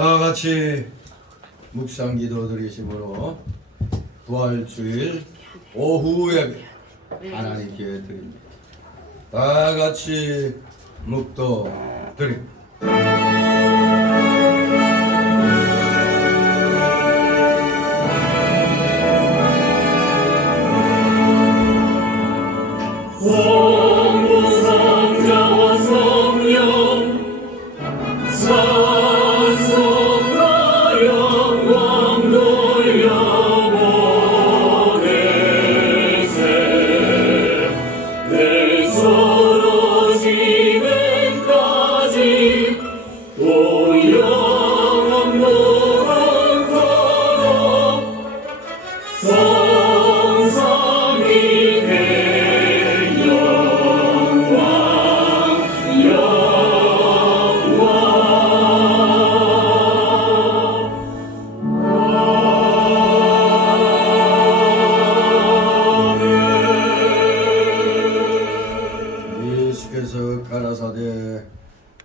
다 같이 묵상기도 드리심으로 부활주일 오후 예배 하나님께 드립니다. 다 같이 묵도 드립니다.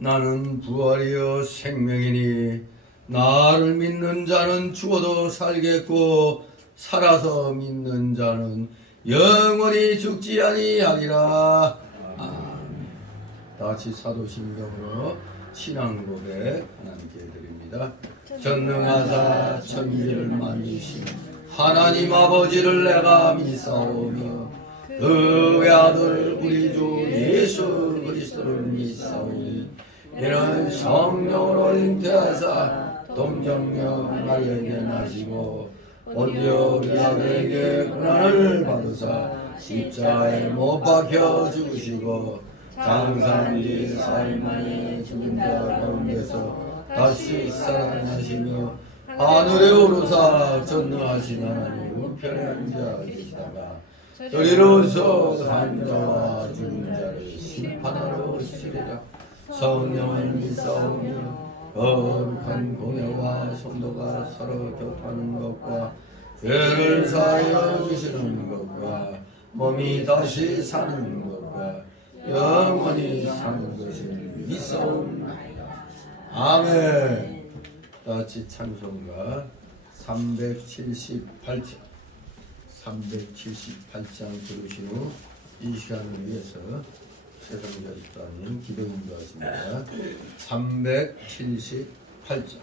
나는 부활이요 생명이니 나를 믿는 자는 죽어도 살겠고 살아서 믿는 자는 영원히 죽지 아니하리라. 아멘. 다같이 사도신경으로 신앙 고백 하나님께 드립니다. 전능하사 천지를 만드신 하나님 아버지를 내가 믿사오며 그 외아들 우리 주 예수 그리스도를 믿사오니 이는 성령으로 잉태하사 동정녀 마리아에게 나시고 본디오 빌라도에게 고난을 받으사 십자가에 못 박혀 죽으시고 장사한 지 사흘 만에 죽은 자 가운데서 다시 살아나시며 하늘에 오르사 전능하신 하나님 우편에 앉아계시다가 저리로서 산 자와 죽은 자를 심판하러 오시리라. 성령을 믿사오며 거룩한 공예와 성도가 서로 격하는 것과 죄를 사하여 주시는 것과 몸이 다시 사는 것과 영원히 사는 것을 믿사옵나이다. 아멘. 다같이 찬송가 378장 들으신 후 이 시간을 위해서 세상자 집사님 기도 인도하십니다. 378장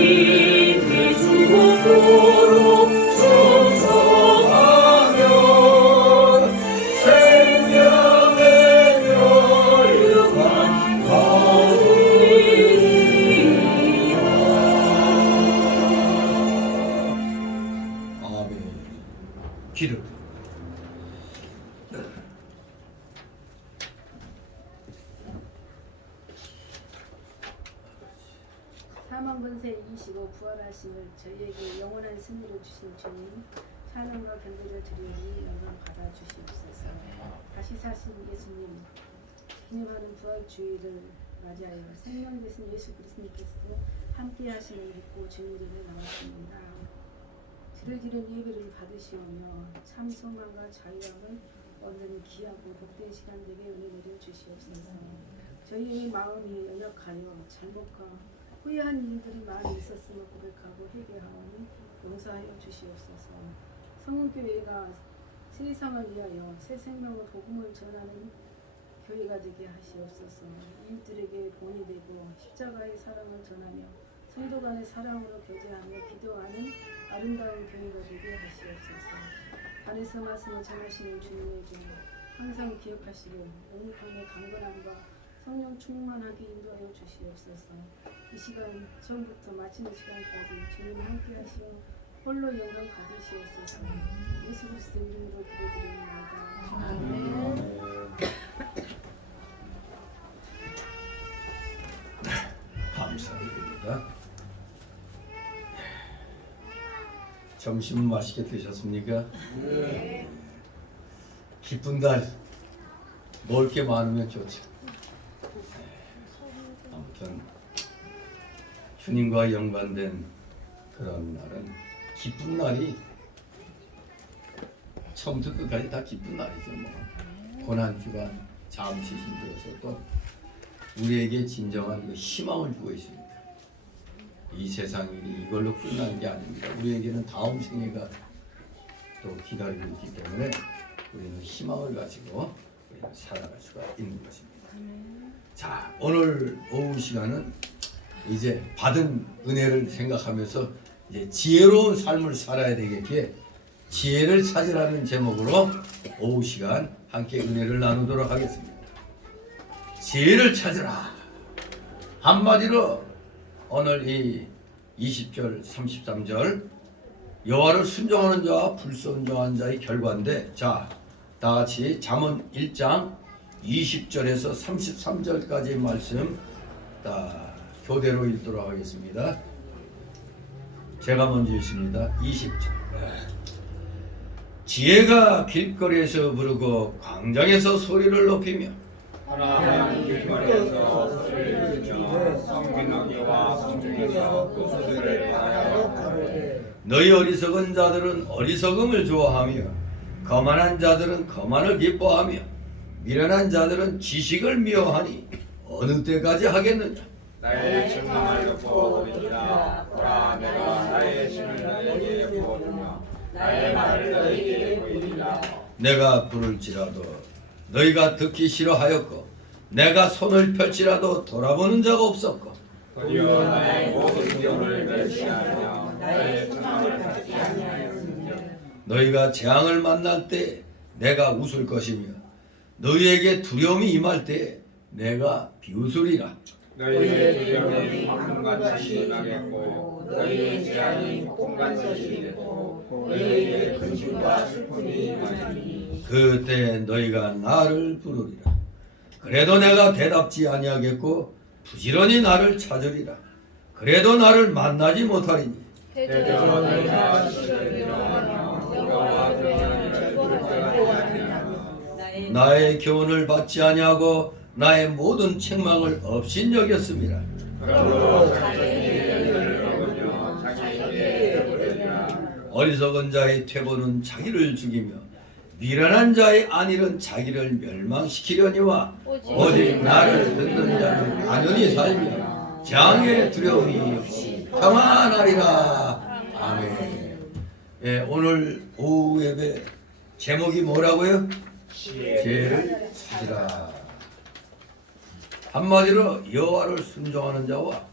주님께 충성하며 기도. 사망 권세 이기시고 부활하심을 저희에게 영원한 승리를 주신 주님, 찬양과 경배를 드리니 영광 받아 주시옵소서. 다시 사신 예수님, 기념하는 부활 주일을 맞이하여 생명 되신 예수 그리스도께서도 함께 하심을 믿고 주님들에 나왔습니다. 주를 기른 예배를 받으시오며 참 소망과 자유함을 얻는 귀하고 복된 시간 되게 은혜 내려 주시옵소서. 저희의 마음이 연약하여 잘못과 후회한 일들이 많이 있었음을 고백하고 회개하오니 용서하여 주시옵소서. 성은교회가 세상을 위하여 새 생명의 복음을 전하는 교회가 되게 하시옵소서. 이웃들에게 본이 되고 십자가의 사랑을 전하며 성도 간의 사랑으로 교제하며 기도하는 아름다운 교회가 되게 하시옵소서. 단에서 말씀을 전하시는 주님의 종 항상 기억하시고 옹립함의 강건함과 성령 충만하게 인도하여 주시옵소서. 이 시간 처음부터 마치는 시간까지 주님 함께 하시어 홀로 영광 받으시옵소서. 예수 그리스도 이름으로 기도드립니다. 아멘. 감사드립니다. 점심은 맛있게 드셨습니까? 네. 기쁜 날 먹을 게 많으면 좋죠. 아무튼 주님과 연관된 그런 날은 기쁜 날이 처음부터 끝까지 다 기쁜 날이죠. 뭐 고난주가 잠시 힘들어서 또 우리에게 진정한 그 희망을 주고 있습니다. 이 세상이 이걸로 끝나는 게 아닙니다. 우리에게는 다음 생애가 또 기다리고 있기 때문에 우리는 희망을 가지고 우리는 살아갈 수가 있는 것입니다. 자, 오늘 오후 시간은 이제 받은 은혜를 생각하면서 이제 지혜로운 삶을 살아야 되겠기에 지혜를 찾으라는 제목으로 오후 시간 함께 은혜를 나누도록 하겠습니다. 지혜를 찾으라. 한마디로 오늘 이 20절 33절 여호와를 순종하는 자와 불순종하는 자의 결과인데, 자, 다같이 잠언 1장 20절에서 33절까지의 말씀 다 교대로 읽도록 하겠습니다. 제가 먼저 읽습니다. 20절. 지혜가 길거리에서 부르고 광장에서 소리를 높이며 하나님 길거리에서 소리를 지르며 성민어기와 성중에서 그 소리를 바라하여 너희 어리석은 자들은 어리석음을 좋아하며 거만한 자들은 거만을 기뻐하며 미련한 자들은 지식을 미워하니 어느 때까지 하겠느냐. 나의 책망을 듣고 보이리라. 보라, 내가 나의 신을 너희에게 부어주며 나의 말을 너희에게 보이리라. 내가 부를지라도 너희가 듣기 싫어하였고 내가 손을 펼치라도 돌아보는 자가 없었고 도리어 나의 모든 경을 멸시하며 나의 책망을 받지 아니하였으며 너희가 재앙을 만날 때 내가 웃을 것이며 너희에게 두려움이 임할 때 내가 비웃으리라. 너희의 두려움이 황금같이 임하겠고 너희의 재앙이 폭풍같이 되고 너희에게 근심과 슬픔이 임하리니 그때 너희가 나를 부르리라. 그래도 내가 대답지 아니하겠고 부지런히 나를 찾으리라. 그래도 나를 만나지 못하리니 대저 너희가 시를 잃어하며 여호와 그의 즐거워하지 아니하며 나의 교훈을 받지 아니하고 나의 모든 책망을 업신여겼습니다. 그러므로 자기에게 열어보며 자기에게 부르리라. 어리석은 자의 퇴보는 자기를 죽이며 미련한 자의 안일은 자기를 멸망시키려니와 오직 나를 듣는 자는 안연히 살며 장애의 두려움이 없이 평안하리라. 아멘. 예, 오늘 오후 예배 제목이 뭐라고요? 지혜를 찾으라. 한마디로 여호와를 순종하는 자와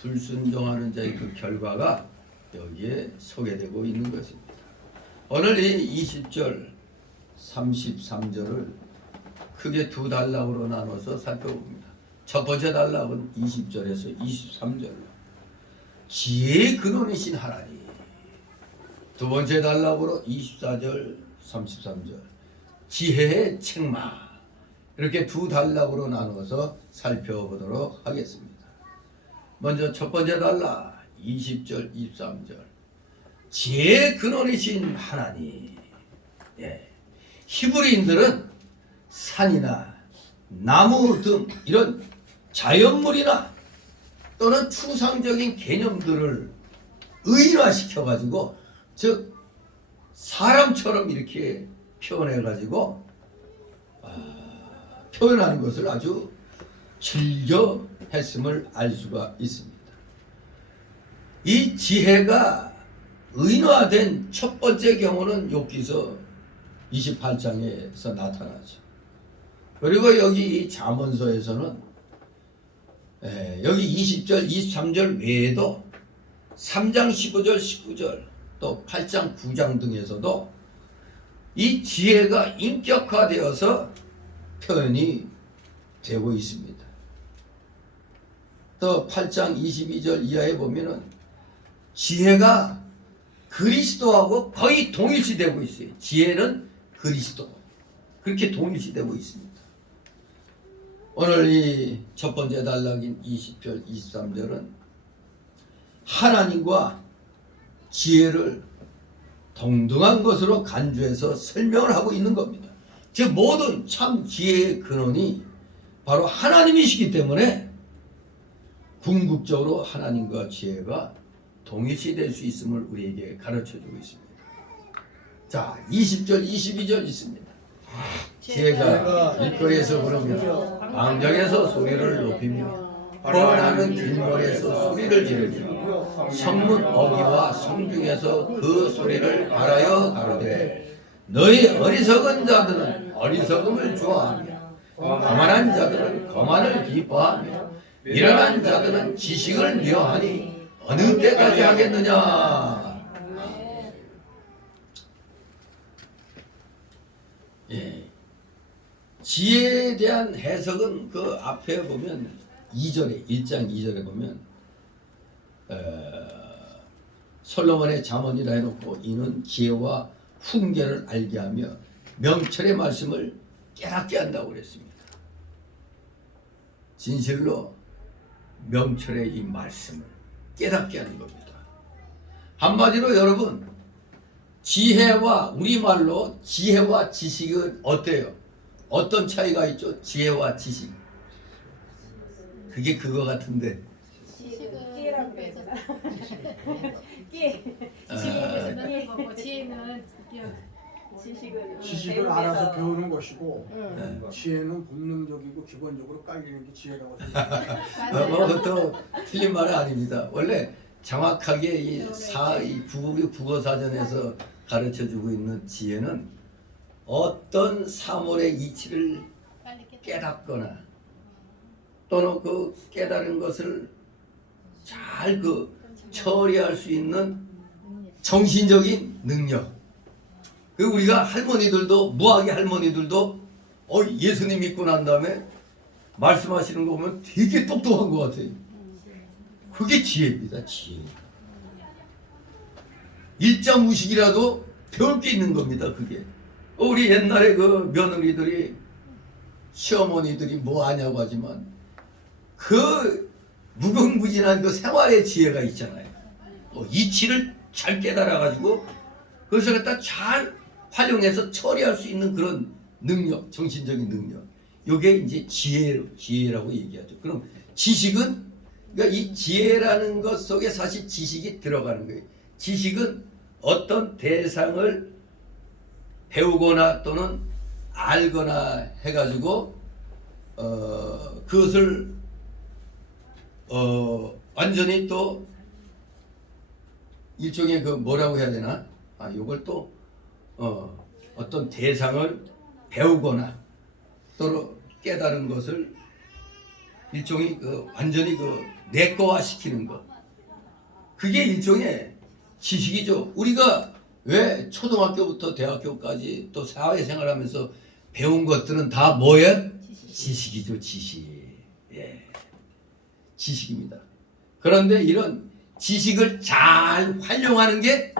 불순종하는 자의 그 결과가 여기에 소개되고 있는 것입니다. 오늘 이 20절 33절을 크게 두 단락으로 나눠서 살펴봅니다. 첫 번째 단락은 20절에서 23절로 지혜의 근원이신 하나님, 두 번째 단락으로 24절, 33절 지혜의 책망 이렇게 두 단락으로 나눠서 살펴보도록 하겠습니다. 먼저 첫 번째 단락 20절, 23절 지혜의 근원이신 하나님. 예. 히브리인들은 산이나 나무 등 이런 자연물이나 또는 추상적인 개념들을 의인화시켜 가지고 즉 사람처럼 이렇게 표현해 가지고 표현하는 것을 아주 즐겨 했음을 알 수가 있습니다. 이 지혜가 의인화된 첫 번째 경우는 욥기서 28장에서 나타나죠. 그리고 여기 이 잠언서에서는 여기 20절, 23절 외에도 3장 15절, 19절 또 8장, 9장 등에서도 이 지혜가 인격화되어서 표현이 되고 있습니다. 또 8장 22절 이하에 보면은 지혜가 그리스도하고 거의 동일시되고 있어요. 지혜는 그리스도 그렇게 동일시되고 있습니다. 오늘 이 첫 번째 단락인 20절, 23절은 하나님과 지혜를 동등한 것으로 간주해서 설명을 하고 있는 겁니다. 즉 모든 참 지혜의 근원이 바로 하나님이시기 때문에 궁극적으로 하나님과 지혜가 동일시될 수 있음을 우리에게 가르쳐주고 있습니다. 자, 20절, 22절 있습니다. 지혜가 길거리에서 부르며 광장에서 소리를 높이며 뻔하는 길거리에서 소리를 지르며 성문 어귀와 성중에서 그 소리를 말하여 가로되 너희 어리석은 자들은 어리석음을 좋아하며 거만한 자들은 거만을 기뻐하며 미련한 자들은 지식을 미워하니 어느 때까지 하겠느냐. 예. 지혜에 대한 해석은 그 앞에 보면 2절에 1장 2절에 보면 솔로몬의 잠언이라 해놓고 이는 지혜와 훈계를 알게 하며 명철의 말씀을 깨닫게 한다고 그랬습니다. 진실로 명철의 이 말씀을 깨닫게 하는 겁니다. 한마디로 여러분 지혜와 우리말로 지혜와 지식은 어때요? 어떤 차이가 있죠? 지혜와 지식. 그게 그거 같은데. 끼라고 그래야 되나? 끼. 지혜는 거고 지혜는 지식을 알아서 배우는 것이고 지혜는 본능적이고 기본적으로 깔리는 게 지혜라고 생각합니다. 그것도 틀린 말은 아닙니다. 원래 정확하게 이 국어 사전에서 가르쳐주고 있는 지혜는 어떤 사물의 이치를 깨닫거나 또는 그 깨달은 것을 잘 처리할 수 있는 정신적인 능력. 그 우리가 할머니들도 무학의 할머니들도 예수님 믿고 난 다음에 말씀하시는 거 보면 되게 똑똑한 것 같아요. 그게 지혜입니다. 지혜. 일자무식이라도 배울 게 있는 겁니다. 그게. 우리 옛날에 그 며느리들이 시어머니들이 뭐 하냐고 하지만 그 무궁무진한 그 생활의 지혜가 있잖아요. 이치를 잘 깨달아가지고 그것을 갖다 잘 활용해서 처리할 수 있는 그런 능력, 정신적인 능력. 이게 이제 지혜라고 얘기하죠. 그럼 지식은 그러니까 이 지혜라는 것 속에 사실 지식이 들어가는 거예요. 지식은 어떤 대상을 배우거나 또는 알거나 해가지고 그것을 완전히 또 일종의 그 뭐라고 해야 되나? 이걸 또 어떤 대상을 배우거나 또는 깨달은 것을 일종의 완전히 내꺼화 시키는 것. 그게 일종의 지식이죠. 우리가 왜 초등학교부터 대학교까지 또 사회생활하면서 배운 것들은 다 뭐예요? 지식이죠. 지식. 예. 지식입니다. 그런데 이런 지식을 잘 활용하는 게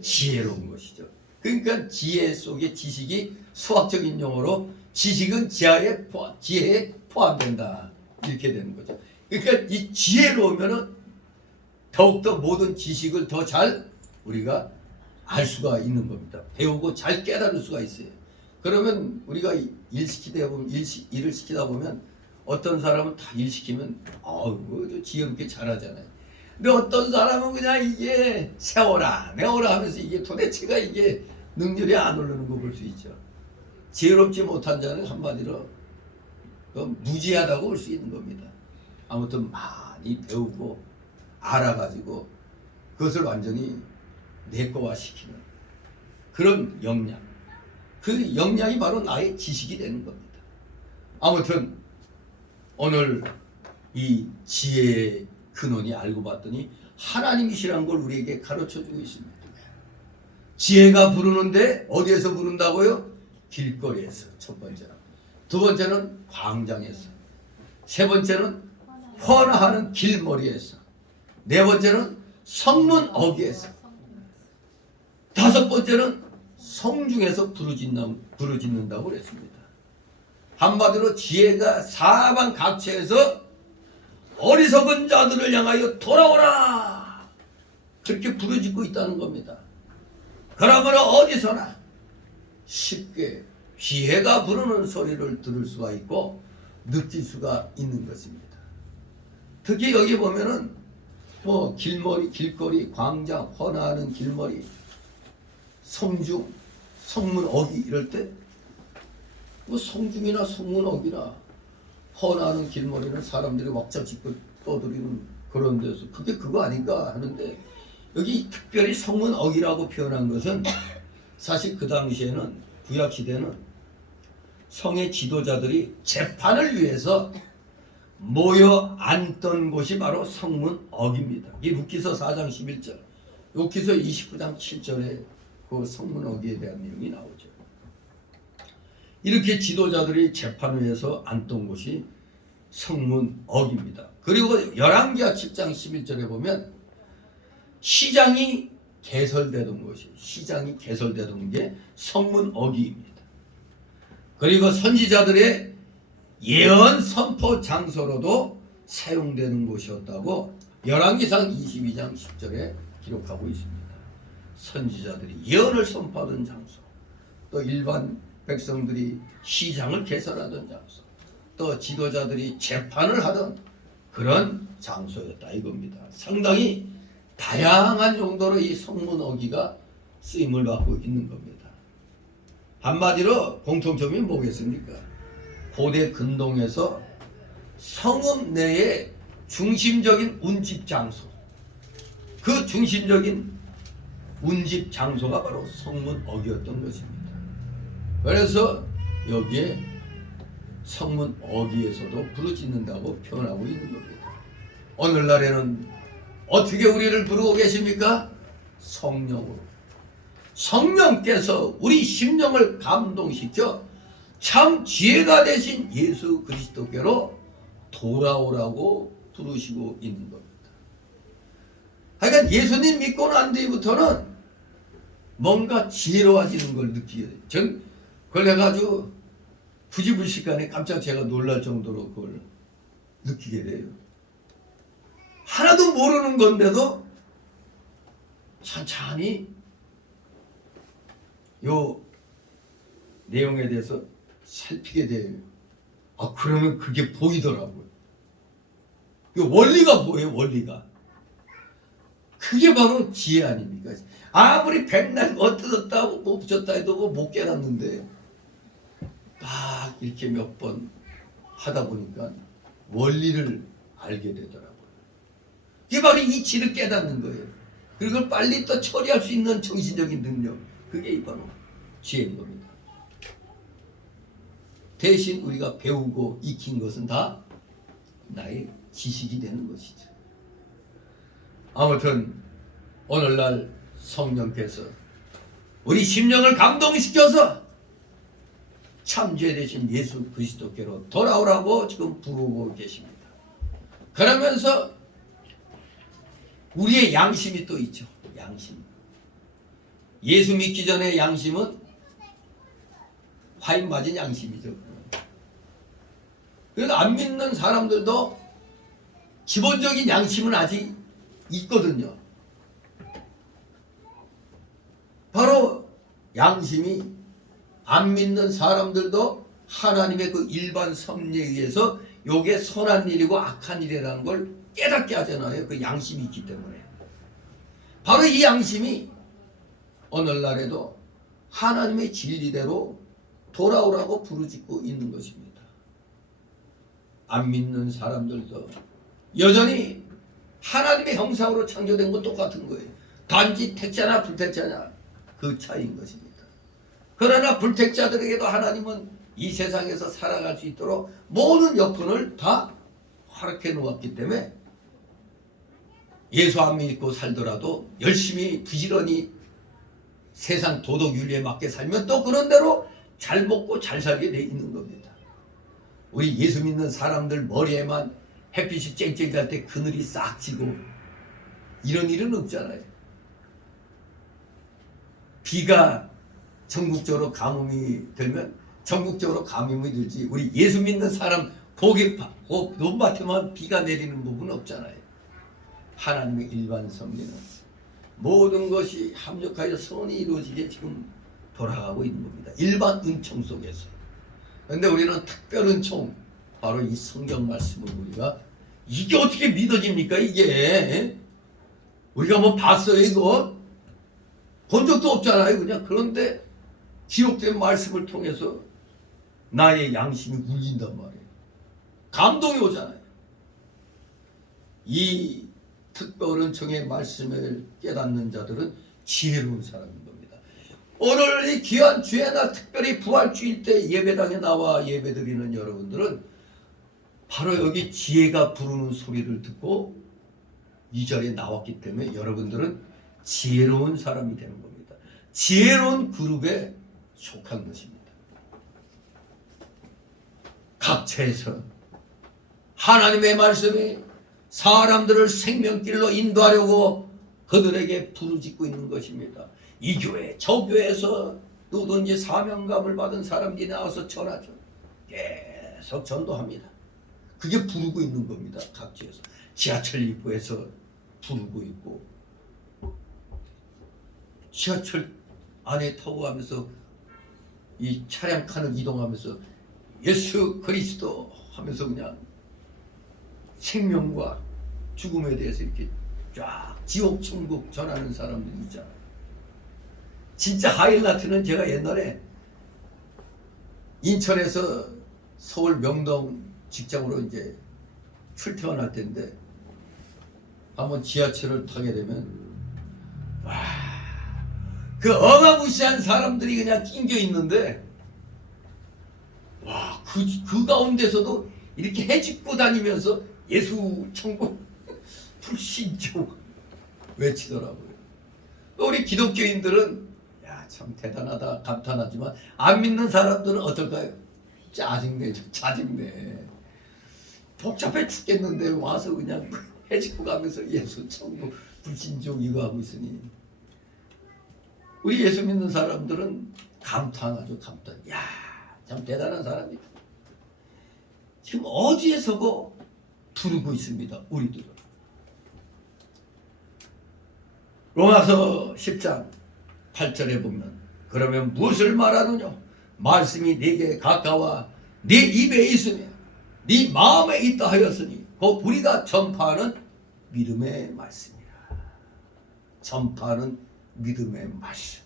지혜로운 것이죠. 그러니까 지혜 속에 지식이 수학적인 용어로 지식은 지혜에 포함된다. 이렇게 되는 거죠. 그러니까 이 지혜로우면은 더욱더 모든 지식을 더 잘 우리가 알 수가 있는 겁니다. 배우고 잘 깨달을 수가 있어요. 그러면 우리가 일을 시키다 보면 어떤 사람은 다 일 시키면 지혜롭게 잘하잖아요. 근데 어떤 사람은 그냥 이게 세워라 내워라 하면서 이게 도대체가 이게 능률이 안 오르는 거 볼 수 있죠. 지혜롭지 못한 자는 한마디로 무지하다고 볼 수 있는 겁니다. 아무튼 많이 배우고 알아가지고 그것을 완전히 내꺼화시키는 그런 역량, 그 역량이 바로 나의 지식이 되는 겁니다. 아무튼 오늘 이 지혜의 근원이 알고 봤더니 하나님이시라는 걸 우리에게 가르쳐주고 있습니다. 지혜가 부르는데 어디에서 부른다고요? 길거리에서 첫 번째는, 두 번째는 광장에서, 세 번째는 헌화하는 길머리에서, 네 번째는 성문 어귀에서, 다섯 번째는 성중에서 부르짖는다고 그랬습니다. 한마디로 지혜가 사방 각처에서 어리석은 자들을 향하여 돌아오라 그렇게 부르짖고 있다는 겁니다. 그러므로 어디서나 쉽게 지혜가 부르는 소리를 들을 수가 있고 느낄 수가 있는 것입니다. 특히 여기 보면은 길머리, 길거리, 광장, 헌화하는 길머리, 성중, 성문 어귀 이럴 때 성중이나 성문 어귀나 헌화하는 길머리는 사람들이 왁자 짚고 떠들이는 그런 데서 그게 그거 아닌가 하는데, 여기 특별히 성문 어귀라고 표현한 것은 사실 그 당시에는, 구약 시대는 성의 지도자들이 재판을 위해서 모여 앉던 곳이 바로 성문 어귀입니다. 이 룻기서 4장 11절, 룻기서 29장 7절에 그 성문 어귀에 대한 내용이 나오죠. 이렇게 지도자들이 재판을 위해서 앉던 곳이 성문 어귀입니다. 그리고 열왕기하 7장 11절에 보면 시장이 개설되던 게 성문 어귀입니다. 그리고 선지자들의 예언 선포 장소로도 사용되는 곳이었다고 열왕기상 22장 10절에 기록하고 있습니다. 선지자들이 예언을 선포하던 장소, 또 일반 백성들이 시장을 개설하던 장소, 또 지도자들이 재판을 하던 그런 장소였다 이겁니다. 상당히 다양한 용도로 이 성문 어귀가 쓰임을 받고 있는 겁니다. 한마디로 공통점이 뭐겠습니까? 고대 근동에서 성읍 내의 중심적인 운집 장소, 그 중심적인 운집 장소가 바로 성문 어귀였던 것입니다. 그래서 여기에 성문 어귀에서도 부르짖는다고 표현하고 있는 겁니다. 오늘날에는 어떻게 우리를 부르고 계십니까? 성령으로. 성령께서 우리 심령을 감동시켜 참 지혜가 되신 예수 그리스도께로 돌아오라고 부르시고 있는 겁니다. 하여간 예수님 믿고 난 뒤부터는 뭔가 지혜로워지는 걸 느끼게 돼요. 전 그걸 해가지고 부지불식간에 깜짝 제가 놀랄 정도로 그걸 느끼게 돼요. 하나도 모르는 건데도 천천히 요 내용에 대해서 살피게 돼요. 그러면 그게 보이더라고요. 이 원리가 뭐예요? 원리가. 그게 바로 지혜 아닙니까? 아무리 백날 뜯었다 뭐 붙였다 해도 못 깨닫는데 막 이렇게 몇 번 하다 보니까 원리를 알게 되더라고요. 이게 바로 이치를 깨닫는 거예요. 그리고 그걸 빨리 또 처리할 수 있는 정신적인 능력, 그게 바로 지혜인 겁니다. 대신 우리가 배우고 익힌 것은 다 나의 지식이 되는 것이죠. 아무튼 오늘날 성령께서 우리 심령을 감동시켜서 참죄 되신 예수 그리스도께로 돌아오라고 지금 부르고 계십니다. 그러면서 우리의 양심이 또 있죠. 양심. 예수 믿기 전에 양심은 화인 맞은 양심이죠. 그러니까 안 믿는 사람들도 기본적인 양심은 아직 있거든요. 바로 양심이 안 믿는 사람들도 하나님의 그 일반 섭리에 의해서 요게 선한 일이고 악한 일이라는 걸 깨닫게 하잖아요. 그 양심이 있기 때문에. 바로 이 양심이 오늘날에도 하나님의 진리대로 돌아오라고 부르짖고 있는 것입니다. 안 믿는 사람들도 여전히 하나님의 형상으로 창조된 건 똑같은 거예요. 단지 택자나 불택자냐 그 차이인 것입니다. 그러나 불택자들에게도 하나님은 이 세상에서 살아갈 수 있도록 모든 여건을 다 허락해 놓았기 때문에 예수 안 믿고 살더라도 열심히 부지런히 세상 도덕 윤리에 맞게 살면 또 그런 대로 잘 먹고 잘 살게 돼 있는 겁니다. 우리 예수 믿는 사람들 머리에만 햇빛이 쨍쨍 잘 때 그늘이 싹 지고 이런 일은 없잖아요. 비가 전국적으로 가뭄이 들면 전국적으로 가뭄이 들지 우리 예수 믿는 사람 논밭에만 비가 내리는 부분은 없잖아요. 하나님의 일반 섭리는 모든 것이 합력하여 선이 이루어지게 지금 돌아가고 있는 겁니다. 일반 은총 속에서. 그런데 우리는 특별 은총, 바로 이 성경 말씀을 우리가 이게 어떻게 믿어집니까? 이게 우리가 뭐 봤어요 이거? 본 적도 없잖아요. 그냥 그런데 기록된 말씀을 통해서 나의 양심이 울린단 말이에요. 감동이 오잖아요. 이 특별 은총의 말씀을 깨닫는 자들은 지혜로운 사람인 겁니다. 오늘 이 귀한 주의 날 특별히 부활주일 때 예배당에 나와 예배드리는 여러분들은 바로 여기 지혜가 부르는 소리를 듣고 이 자리에 나왔기 때문에 여러분들은 지혜로운 사람이 되는 겁니다. 지혜로운 그룹에 속한 것입니다. 각처에서 하나님의 말씀이 사람들을 생명길로 인도하려고 그들에게 부르짖고 있는 것입니다. 이 교회, 저 교회에서 누구든지 사명감을 받은 사람들이 나와서 전하죠. 계속 전도합니다. 그게 부르고 있는 겁니다. 각지에서. 지하철 입구에서 부르고 있고 지하철 안에 타고 가면서 이 차량 칸을 이동하면서 예수 그리스도 하면서 그냥 생명과 죽음에 대해서 이렇게 쫙 지옥 천국 전하는 사람들이 있잖아요. 진짜 하이라이트는 제가 옛날에 인천에서 서울 명동 직장으로 이제 출퇴근할 때인데 한번 지하철을 타게 되면 와, 그 어마무시한 사람들이 그냥 낑겨 있는데 와, 그 가운데서도 이렇게 해집고 다니면서 예수 천국 불신종 외치더라고요. 우리 기독교인들은 야, 참 대단하다 감탄하지만 안 믿는 사람들은 어떨까요? 짜증내죠. 짜증내. 복잡해 죽겠는데 와서 그냥 해집고 가면서 예수 천국 불신종 이거 하고 있으니 우리 예수 믿는 사람들은 감탄하죠. 감탄. 야, 참 대단한 사람이다. 지금 어디에 서고 부르고 있습니다. 우리들은. 로마서 10장 8절에 보면 그러면 무엇을 말하느냐? 말씀이 네게 가까워 네 입에 있으며 네 마음에 있다 하였으니 곧 우리가 전파하는 믿음의 말씀이라. 전파하는 믿음의 말씀.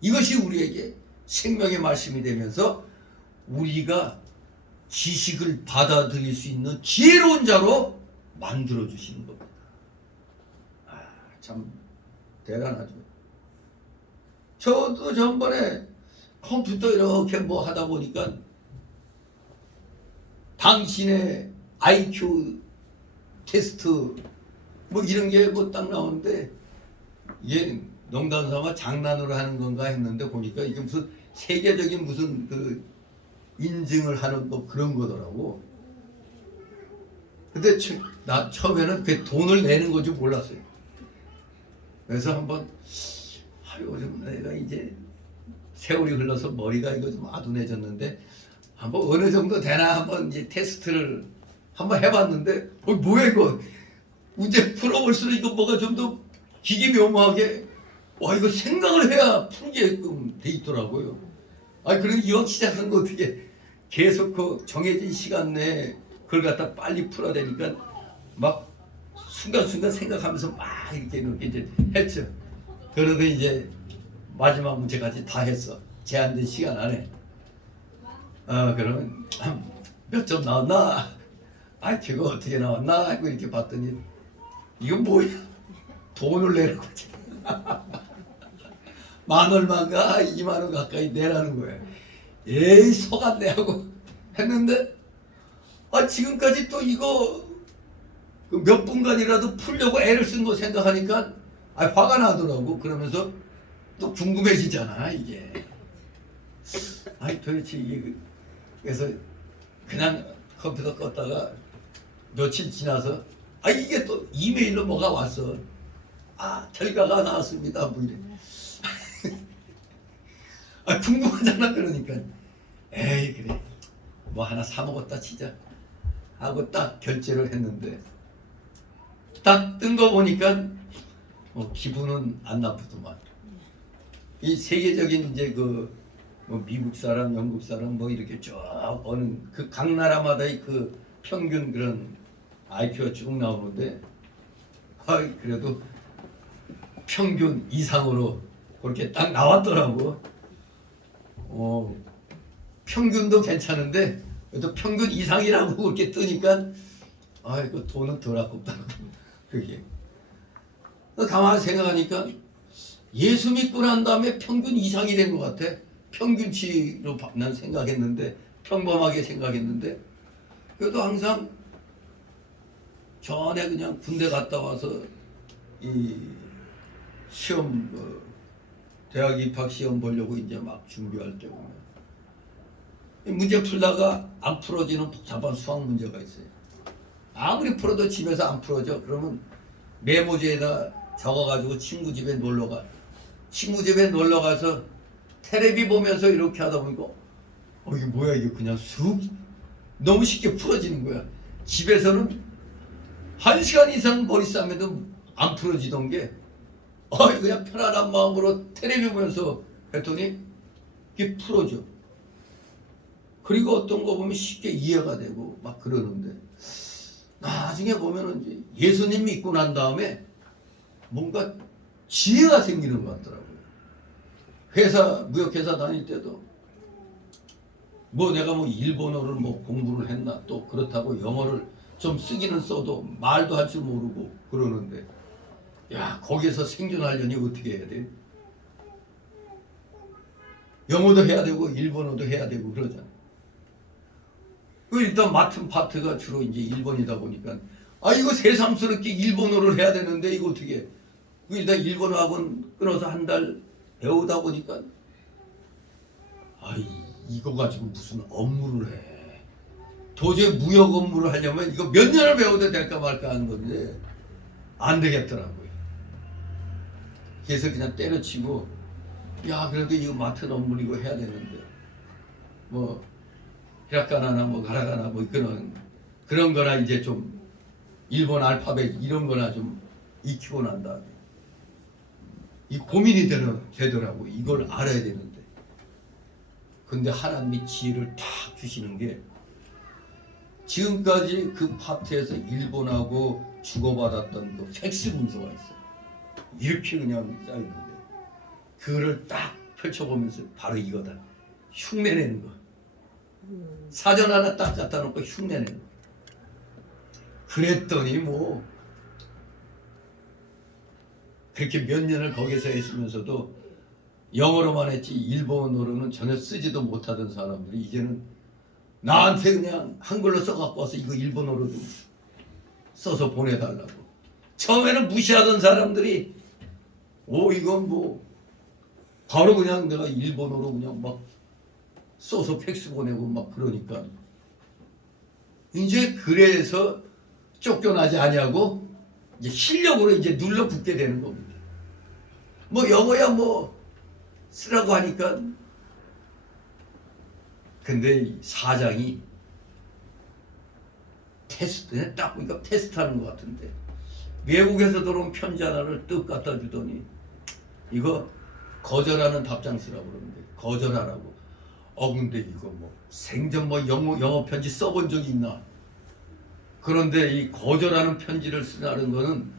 이것이 우리에게 생명의 말씀이 되면서 우리가 지식을 받아들일 수 있는 지혜로운 자로 만들어 주시는 겁니다. 아, 참 대단하죠. 저도 전번에 컴퓨터 이렇게 뭐 하다 보니까 당신의 IQ 테스트 뭐 이런 게 뭐 딱 나오는데 이게 농담 삼아 장난으로 하는 건가 했는데 보니까 이게 무슨 세계적인 무슨 그 인증을 하는 뭐 그런 거더라고. 근데 나 처음에는 그 돈을 내는 거 줄 몰랐어요. 그래서 한번 요즘 내가 이제 세월이 흘러서 머리가 이거 좀 아둔해졌는데 한번 어느 정도 되나 한번 이제 테스트를 한번 해봤는데 뭐야 이거 문제 풀어볼수록 이거 뭐가 좀 더 기기묘묘하게 와 이거 생각을 해야 풀게끔 돼 있더라고요. 아니 그리고 이왕 시작한 거 어떻게 계속 그 정해진 시간 내에 그걸 갖다 빨리 풀어야 되니까 막 순간순간 생각하면서 막 이렇게 이제 했죠. 그러다 이제 마지막 문제까지 다 했어. 제한된 시간 안에. 그러면 몇 점 나왔나? IQ가 어떻게 나왔나? 하고 이렇게 봤더니 이건 뭐야? 돈을 내는 거지. 만 얼마인가 2만 원 가까이 내라는 거야. 에이 속았네 하고 했는데 지금까지 또 이거 몇 분간이라도 풀려고 애를 쓴 거 생각하니까 화가 나더라고. 그러면서 또 궁금해지잖아 이게. 도대체 이게 그래서 그냥 컴퓨터 껐다가 며칠 지나서 이게 또 이메일로 뭐가 왔어. 결과가 나왔습니다. 뭐 이래. 궁금하잖아. 그러니까 에이 그래 뭐 하나 사 먹었다 치자 하고 딱 결제를 했는데 딱 뜬 거 보니까 기분은 안 나쁘더만. 이 세계적인 이제 뭐 미국 사람, 영국 사람 뭐 이렇게 쭉 어느 그 각 나라마다의 그 평균 그런 IQ가 쭉 나오는데 그래도 평균 이상으로 그렇게 딱 나왔더라고. 평균도 괜찮은데 또 평균 이상이라고 그렇게 뜨니까 그 돈은 덜 아깝다고. 그게 가만히 생각하니까 예수 믿고 난 다음에 평균 이상이 된 것 같아. 평균치로 난 생각했는데 평범하게 생각했는데 그래도 항상 전에 그냥 군대 갔다 와서 이 시험 대학 입학 시험 보려고 이제 막 준비할 때 보면 문제 풀다가 안 풀어지는 복잡한 수학 문제가 있어요. 아무리 풀어도 집에서 안 풀어져. 그러면 메모지에다 적어가지고 친구 집에 놀러 가. 친구 집에 놀러 가서 테레비 보면서 이렇게 하다 보니까 이게 뭐야 이게 그냥 쑥 너무 쉽게 풀어지는 거야. 집에서는 1시간 이상 머리 싸매도 안 풀어지던 게 그냥 편안한 마음으로 테레비 보면서 했더니 이게 풀어져. 그리고 어떤 거 보면 쉽게 이해가 되고 막 그러는데 나중에 보면은 이제 예수님 믿고 난 다음에 뭔가 지혜가 생기는 것 같더라고요. 무역회사 다닐 때도 내가 일본어를 공부를 했나 또 그렇다고 영어를 좀 쓰기는 써도 말도 할 줄 모르고 그러는데 거기에서 생존하려니 어떻게 해야 돼? 영어도 해야 되고 일본어도 해야 되고 그러잖아. 일단 맡은 파트가 주로 이제 일본이다 보니까 이거 새삼스럽게 일본어를 해야 되는데 이거 어떻게 일단 일본어 학원 끊어서 한 달 배우다 보니까 이거 가지고 무슨 업무를 해. 도저히 무역 업무를 하려면 이거 몇 년을 배워도 될까 말까 하는 건데 안 되겠더라고요. 그래서 그냥 때려치고 그래도 이거 맡은 업무 이거 해야 되는데 히라카나나 가라가나 그런 거나 이제 좀 일본 알파벳 이런 거나 좀 익히고 난 다음에 이 고민이 되더라고. 이걸 알아야 되는데. 근데 하나님이 지혜를 탁 주시는 게 지금까지 그 파트에서 일본하고 주고받았던 그 팩스 문서가 있어요. 이렇게 그냥 쌓였는데 그거를 딱 펼쳐보면서 바로 이거다. 흉내내는 거. 사전 하나 딱 갖다 놓고 흉내내는 거. 그랬더니 그렇게 몇 년을 거기서 있으면서도 영어로만 했지 일본어로는 전혀 쓰지도 못하던 사람들이 이제는 나한테 그냥 한글로 써갖고 와서 이거 일본어로 좀 써서 보내달라고. 처음에는 무시하던 사람들이 이건 바로 그냥 내가 일본어로 그냥 막 써서 팩스 보내고 막 그러니까 이제 그래서 쫓겨나지 아니하고 이제 실력으로 이제 눌러붙게 되는 겁니다. 영어야 쓰라고 하니까 근데 이 사장이 테스트 딱 보니까 테스트하는 것 같은데 외국에서 들어온 편지 하나를 떡 갖다 주더니 이거 거절하는 답장 쓰라고 그러는데 거절하라고. 근데 이거 뭐 생전 뭐 영어 편지 써본 적이 있나? 그런데 이 거절하는 편지를 쓰라는 거는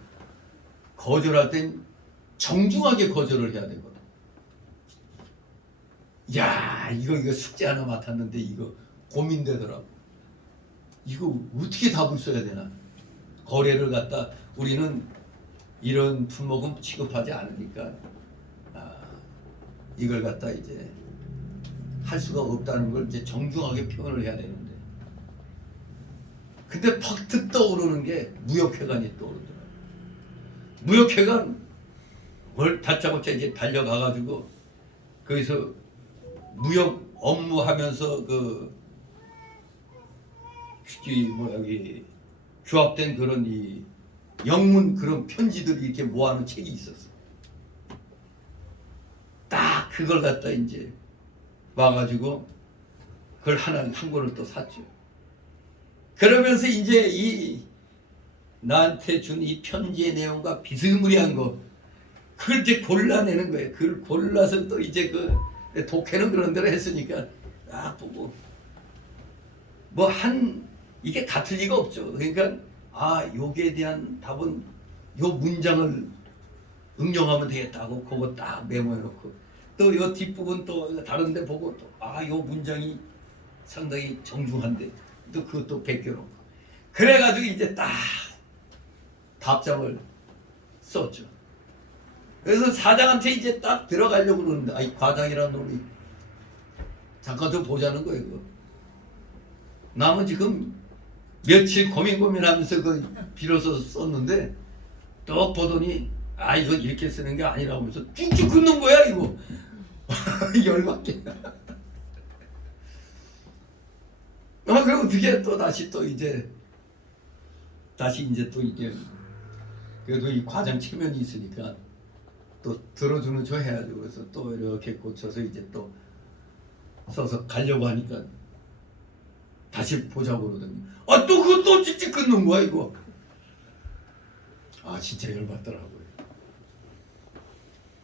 거절할 땐 정중하게 거절을 해야 되거든. 야, 이거 숙제 하나 맡았는데 이거 고민되더라고. 이거 어떻게 답을 써야 되나? 거래를 갖다 우리는 이런 품목은 취급하지 않으니까 이걸 갖다 이제 할 수가 없다는 걸 이제 정중하게 표현을 해야 되는데 근데 팍 떠오르는 게 무역회관이 떠오르더라고요. 무역회관 뭘 다짜고짜 이제 달려가가지고 거기서 무역 업무하면서 여기 규합된 그런 이 영문 그런 편지들이 이렇게 모아놓은 책이 있었어. 딱 그걸 갖다 이제 와가지고 그걸 한 권을 또 샀죠. 그러면서 이제 이 나한테 준 이 편지의 내용과 비스무리한 거 그걸 이제 골라내는 거예요. 그걸 골라서 또 이제 독해는 그런 대로 했으니까 딱 보고 이게 같을 리가 없죠. 그러니까 여기에 대한 답은 요 문장을 응용하면 되겠다고 그거 딱 메모해 놓고 또 요 뒷부분 또 다른 데 보고 또 요 문장이 상당히 정중한데 또 그것도 베껴놓고 그래가지고 이제 딱 답장을 썼죠. 그래서 사장한테 이제 딱 들어가려고 그러는데 과장이라는 놈이 잠깐 좀 보자는 거예요. 그거. 남은 지금 며칠 고민하면서 비로소 썼는데 또 보더니 이거 이렇게 쓰는 게 아니라고 하면서 쭉쭉 긋는 거야 이거. 열받게. 그럼 어떻게 또 다시 이제 그래도 이 과장 체면이 있으니까 또 들어주는 척 해야죠. 그래서 또 이렇게 고쳐서 이제 또 써서 가려고 하니까 다시 보자고 그러더니 또 그것도 찍찍 끊는 거야 이거. 진짜 열받더라고요.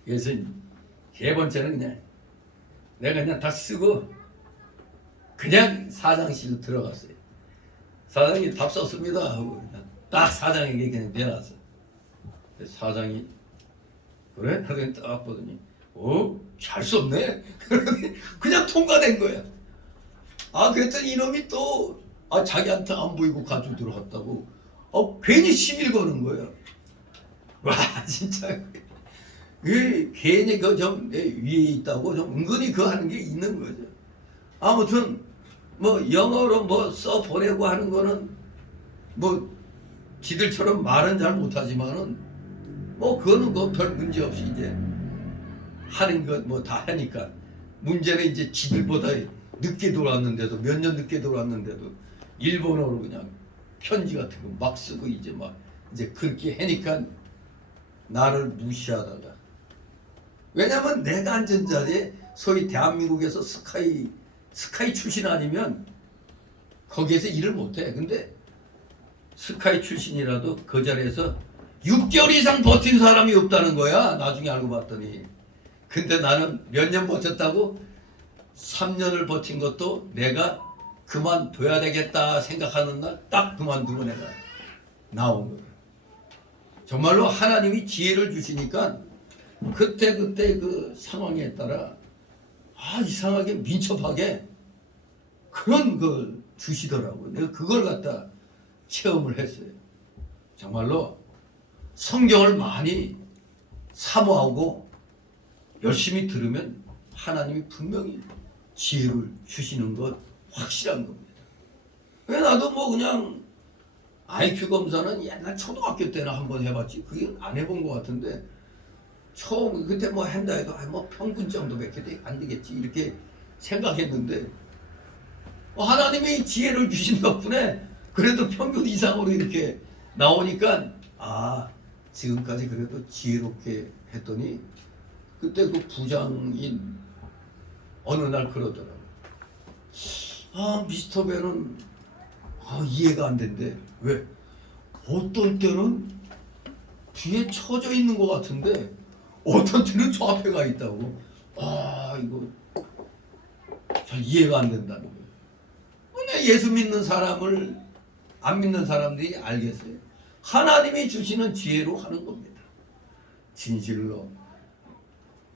그래서 세 번째는 내가 그냥 다 쓰고 그냥 사장실로 들어갔어요. 사장이 답 썼습니다 하고 그냥 딱 사장에게 그냥 내놨어. 사장이 그래? 하더니 딱 보더니 잘 썼네? 그냥 통과된 거야. 그랬더니 이놈이 또 자기한테 안 보이고 가지고 들어갔다고 괜히 시비를 거는 거예요. 와 진짜 괜히 좀 위에 있다고 좀 은근히 하는 게 있는 거죠. 아무튼 영어로 써 보내고 하는 거는 지들처럼 말은 잘 못하지만은 그거는 별 문제 없이 이제 하는 것 다 하니까 문제는 이제 지들보다 늦게 돌아왔는데도 몇 년 늦게 돌아왔는데도 일본어로 그냥 편지 같은 거 막 쓰고 이제 그렇게 하니까 나를 무시하다가 왜냐면 내가 앉은 자리에 소위 대한민국에서 스카이 출신 아니면 거기에서 일을 못해. 근데 스카이 출신이라도 그 자리에서 6개월 이상 버틴 사람이 없다는 거야. 나중에 알고 봤더니. 근데 나는 몇 년 버텼다고 3년을 버틴 것도 내가 그만둬야 되겠다 생각하는 날 딱 그만두고 내가 나온 거야. 정말로 하나님이 지혜를 주시니까 그때 그 상황에 따라 이상하게 민첩하게 그런 걸 주시더라고요. 내가 그걸 갖다 체험을 했어요. 정말로 성경을 많이 사모하고 열심히 들으면 하나님이 분명히 지혜를 주시는 것 확실한 겁니다. 왜 나도 그냥 IQ 검사는 옛날 초등학교 때나 한번 해봤지 그게 안 해본 것 같은데 처음 그때 한다 해도 평균 정도밖에 안 되겠지 이렇게 생각했는데 하나님이 지혜를 주신 덕분에 그래도 평균 이상으로 이렇게 나오니까 지금까지 그래도 지혜롭게 했더니 그때 그 부장이 어느 날 그러더라고요. 미스터 벤은 이해가 안 된대. 왜? 어떤 때는 뒤에 처져 있는 것 같은데 어떤 때는 저 앞에 가 있다고. 이거 잘 이해가 안 된다는 거예요. 근데 예수 믿는 사람을 안 믿는 사람들이 알겠어요. 하나님이 주시는 지혜로 하는 겁니다. 진실로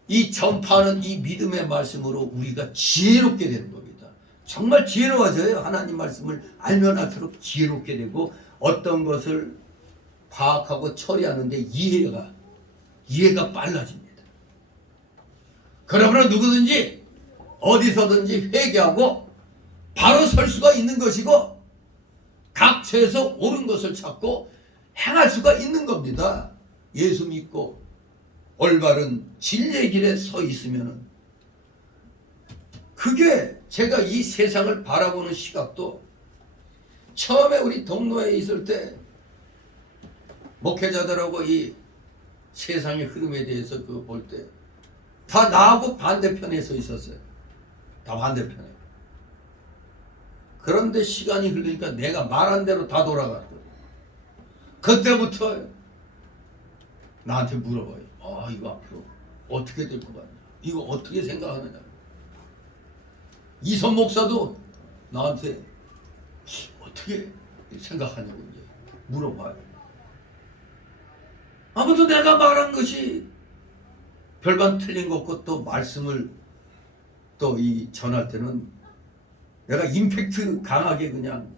이 전파하는 이 믿음의 말씀으로 우리가 지혜롭게 되는 겁니다. 정말 지혜로워져요. 하나님 말씀을 알면 할수록 지혜롭게 되고 어떤 것을 파악하고 처리하는데 이해가 빨라집니다. 그러므로 누구든지 어디서든지 회개하고 바로 설 수가 있는 것이고 각처에서 옳은 것을 찾고 행할 수가 있는 겁니다. 예수 믿고 올바른 진리의 길에 서 있으면은 그게 제가 이 세상을 바라보는 시각도 처음에 우리 동로에 있을 때 목회자들하고 이 세상의 흐름에 대해서 볼 때 다 나하고 반대편에 서 있었어요. 다 반대편에. 그런데 시간이 흐르니까 내가 말한 대로 다 돌아갔거든요. 그때부터 나한테 물어봐요. 이거 앞으로 어떻게 될 것 같냐? 이거 어떻게 생각하느냐? 이선 목사도 나한테 어떻게 생각하냐고 이제 물어봐요. 아무도 내가 말한 것이 별반 틀린 것 없고 또 말씀을 또 이 전할 때는 내가 임팩트 강하게 그냥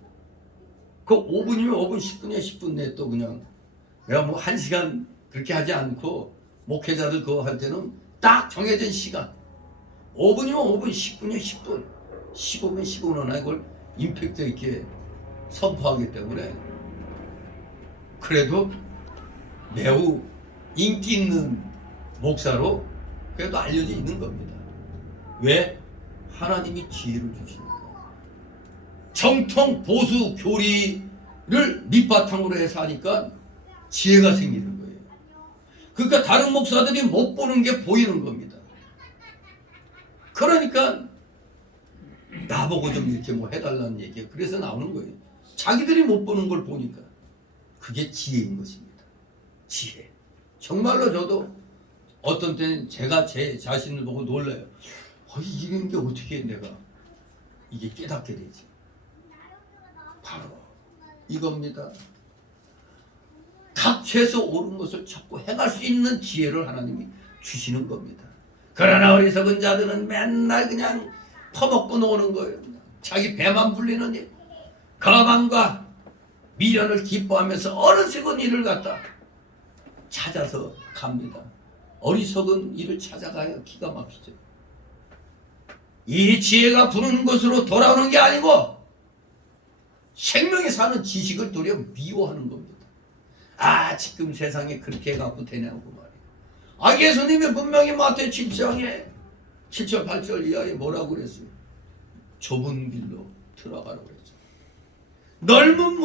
그 5분이면 5분, 10분이면 10분 내에 또 그냥 내가 뭐 1시간 그렇게 하지 않고 목회자들 그거 할 때는 딱 정해진 시간 5분이면 5분, 10분이면 10분, 15분, 15분 이걸 임팩트 있게 선포하기 때문에 그래도 매우 인기 있는 목사로 그래도 알려져 있는 겁니다. 왜? 하나님이 지혜를 주시니까. 정통 보수 교리를 밑바탕으로 해서 하니까 지혜가 생기는 거예요. 그러니까 다른 목사들이 못 보는 게 보이는 겁니다. 그러니까 나보고 좀 이렇게 뭐 해달라는 얘기가 그래서 나오는 거예요. 자기들이 못 보는 걸 보니까 그게 지혜인 것입니다. 지혜. 정말로 저도 어떤 때는 제가 제 자신을 보고 놀라요. 이런 게 어떻게 내가 이게 깨닫게 되지? 바로 이겁니다. 각처에서 옳은 것을 찾고 행할 수 있는 지혜를 하나님이 주시는 겁니다. 그러나 어리석은 자들은 맨날 그냥 퍼먹고 노는 거예요. 자기 배만 불리는 일, 거만과 미련을 기뻐하면서 어리석은 일을 갖다 찾아서 갑니다. 어리석은 일을 찾아가야 기가 막히죠. 이 지혜가 부르는 것으로 돌아오는 게 아니고 생명이 사는 지식을 도리어 미워하는 겁니다. 지금 세상에 그렇게 해갖고 되냐고 말이에요. 예수님이 분명히 마태복음 7장에 7절 8절 이하에 뭐라고 그랬어요? 좁은 길로 들어가라고 그랬죠. 넓은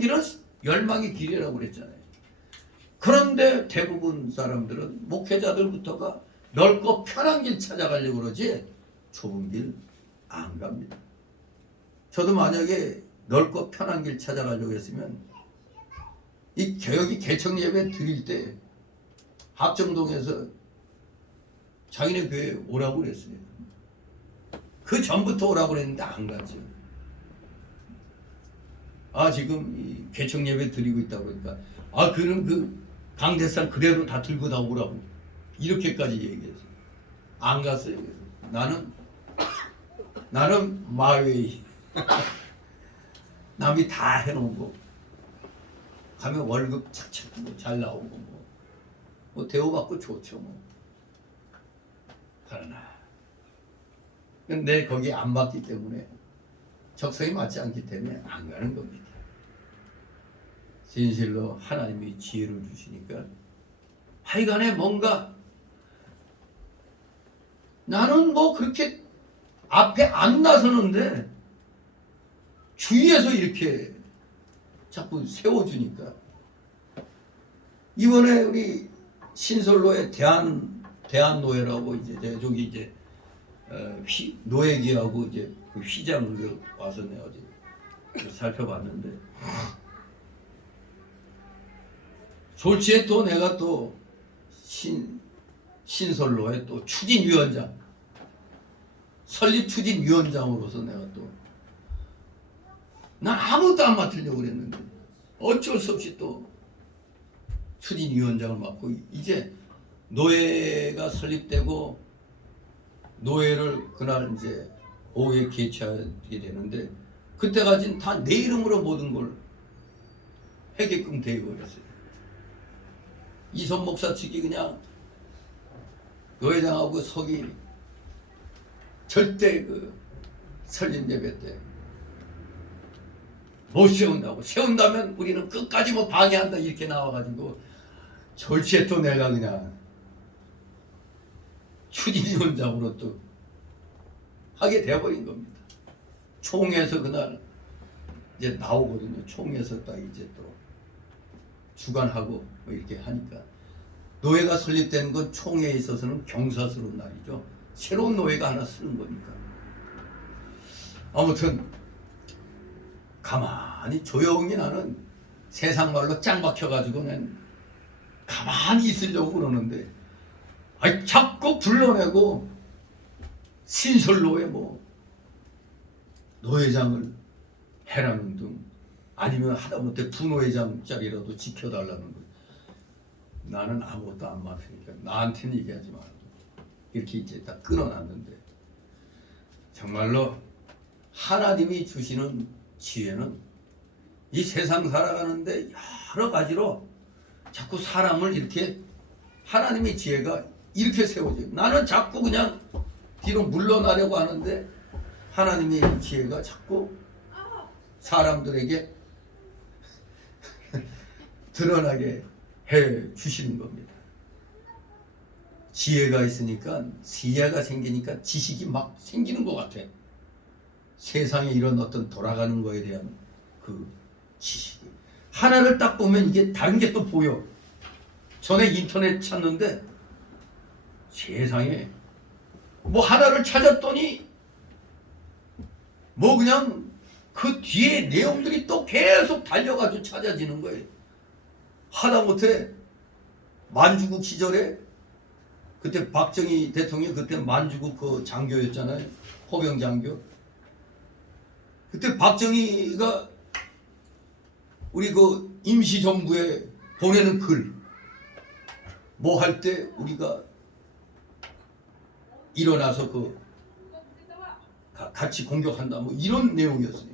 길은 열망의 길이라고 그랬잖아요. 그런데 대부분 사람들은 목회자들부터가 넓고 편한 길 찾아가려고 그러지 좁은 길 안 갑니다. 저도 만약에 넓고 편한 길 찾아가려고 했으면 이 여기 개척 예배 드릴 때 합정동에서 자기네 교회 오라고 그랬어요. 그 전부터 오라고 그랬는데 안 갔죠. 지금 이 개척 예배 드리고 있다고 그러니까 그럼 그 강대상 그대로 다 들고 나오라고 이렇게까지 얘기했어요. 안 갔어요. 나는 마웨이 남이 다 해놓은 거 가면 월급 착착 잘 나오고 뭐 대우받고 좋죠 뭐. 그러나 근데 거기 안 맞기 때문에 적성이 맞지 않기 때문에 안 가는 겁니다. 진실로 하나님이 지혜를 주시니까 하여간에 뭔가 나는 뭐 그렇게 앞에 안 나서는데 주위에서 이렇게 자꾸 세워주니까 이번에 우리 신솔로의 대한노예라고 이제 저기 이제 노예기하고 이제 그 휘장을 와서 내가 어제 살펴봤는데 졸지에 또 내가 또 신설로의 또 추진위원장 설립 추진위원장으로서 내가 또 난 아무것도 안 맡으려고 그랬는데 어쩔 수 없이 또 추진위원장을 맡고 이제 노예가 설립되고 노예를 그날 이제 오후에 개최하게 되는데 그때까지는 다 내 이름으로 모든 걸 하게끔 되어버렸어요. 이선 목사 측이 그냥 노회장하고 서기 절대 그 설립 예배 때 못 세운다고 세운다면 우리는 끝까지 뭐 방해한다 이렇게 나와가지고 졸지에 또 내가 그냥 추진위원장으로 또 하게 되어버린 겁니다. 총회에서 그날 이제 나오거든요. 총회에서 딱 이제 또 주관하고 뭐 이렇게 하니까 노예가 설립된 건 총회에 있어서는 경사스러운 날이죠. 새로운 노예가 하나 쓰는 거니까. 아무튼 가만히 조용히 나는 세상 말로 짱 박혀가지고 난 가만히 있으려고 그러는데 아이 자꾸 불러내고 신설로에 뭐 노회장을 해라는 등 아니면 하다못해 부노회장 자리라도 지켜달라는 거. 나는 아무것도 안 맡으니까 나한테는 얘기하지 말고 이렇게 이제 딱 끊어놨는데 정말로 하나님이 주시는 지혜는 이 세상 살아가는데 여러 가지로 자꾸 사람을 이렇게 하나님의 지혜가 이렇게 세워져요. 나는 자꾸 그냥 뒤로 물러나려고 하는데 하나님의 지혜가 자꾸 사람들에게 드러나게 해 주시는 겁니다. 지혜가 있으니까 지혜가 생기니까 지식이 막 생기는 것 같아. 세상에 이런 어떤 돌아가는 거에 대한 그 지식이 하나를 딱 보면 이게 다른 게 또 보여. 전에 인터넷 찾는데 세상에 뭐 하나를 찾았더니 뭐 그냥 그 뒤에 내용들이 또 계속 달려가지고 찾아지는 거예요. 하다못해 만주국 시절에 그때 박정희 대통령이 그때 만주국 그 장교였잖아요. 포병 장교. 그때 박정희가 우리 그 임시정부에 보내는 글 뭐 할 때 우리가 일어나서 그 같이 공격한다 뭐 이런 내용이었어요.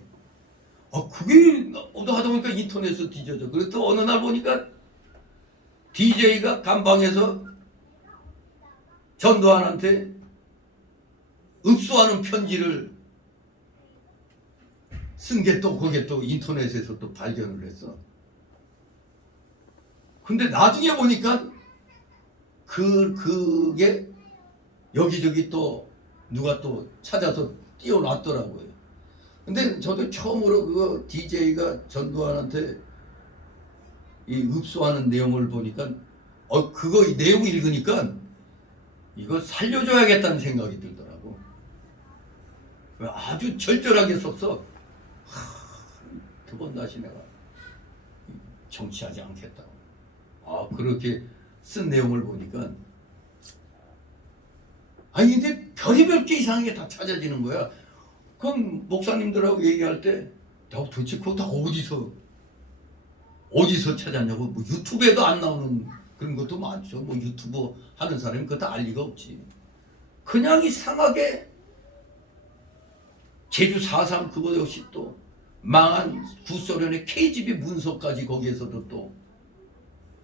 그게 하다 보니까 인터넷에서 뒤져져. 그리고 또 어느 날 보니까 DJ가 감방에서 전두환한테 읍소하는 편지를 쓴 게 또 그게 또 인터넷에서 또 발견을 했어. 근데 나중에 보니까 그게 여기저기 또 누가 또 찾아서 띄워놨더라고요. 근데 저도 처음으로 그거 DJ가 전두환한테 이 읍소하는 내용을 보니까 그거 이 내용 읽으니까 이거 살려줘야겠다는 생각이 들더라고. 아주 절절하게 썼어. 두 번 다시 내가 정치하지 않겠다고. 그렇게 쓴 내용을 보니까 아니 근데 별의별 게 이상하게 다 찾아지는 거야. 그럼 목사님들하고 얘기할 때 내가 도대체 그거 다 어디서 찾았냐고. 뭐 유튜브에도 안 나오는 그런 것도 많죠. 뭐 유튜브 하는 사람이 그거 다 알 리가 없지. 그냥 이상하게 제주 4.3 그거 역시 또 망한 구소련의 KGB 문서까지 거기에서도 또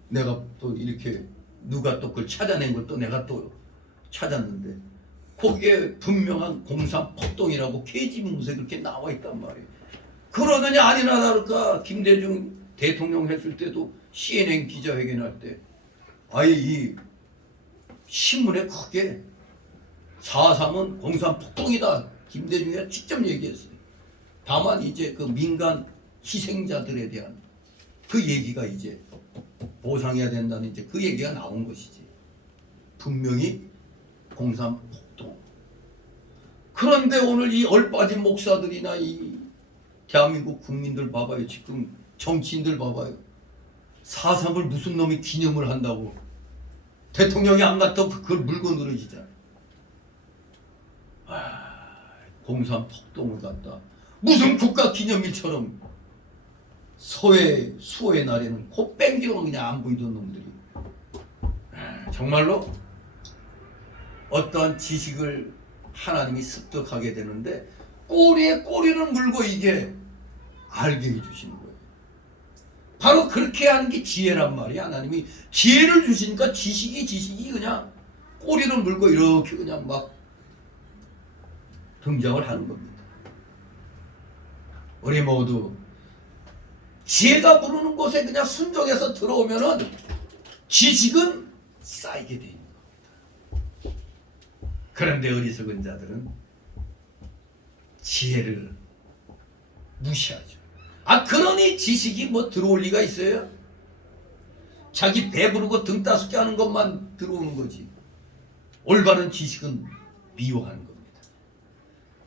내가 또 이렇게 누가 또 그걸 찾아낸 걸 또 내가 또 찾았는데 거기에 분명한 공산 폭동이라고 KGB 문서에 그렇게 나와 있단 말이에요. 그러느냐 아니나 다를까 김대중 대통령 했을 때도 CNN 기자회견할 때 아예 이 신문에 크게 4.3은 공산 폭동이다 김대중이 직접 얘기했어요. 다만 이제 그 민간 희생자들에 대한 그 얘기가 이제 보상해야 된다는 이제 그 얘기가 나온 것이지. 분명히 공산 폭동 그런데 오늘 이 얼빠진 목사들이나 이 대한민국 국민들 봐봐요. 지금 정치인들 봐봐요. 4.3을 무슨 놈이 기념을 한다고 대통령이 안 갔다고 그걸 물고 늘어지잖아요. 03 폭동을 갖다 무슨 국가기념일처럼 수호의 날에는 코 뺑기고 그냥 안 보이던 놈들이 정말로 어떠한 지식을 하나님이 습득하게 되는데 꼬리에 꼬리를 물고 이게 알게 해주시는 거예요. 바로 그렇게 하는 게 지혜란 말이야. 하나님이 지혜를 주시니까 지식이 그냥 꼬리를 물고 이렇게 그냥 막 등장을 하는 겁니다. 우리 모두 지혜가 부르는 곳에 그냥 순종해서 들어오면은 지식은 쌓이게 돼 있는 겁니다. 그런데 어리석은 자들은 지혜를 무시하죠. 그러니 지식이 뭐 들어올 리가 있어요? 자기 배부르고 등 따숩게 하는 것만 들어오는 거지. 올바른 지식은 미워하는 겁니다.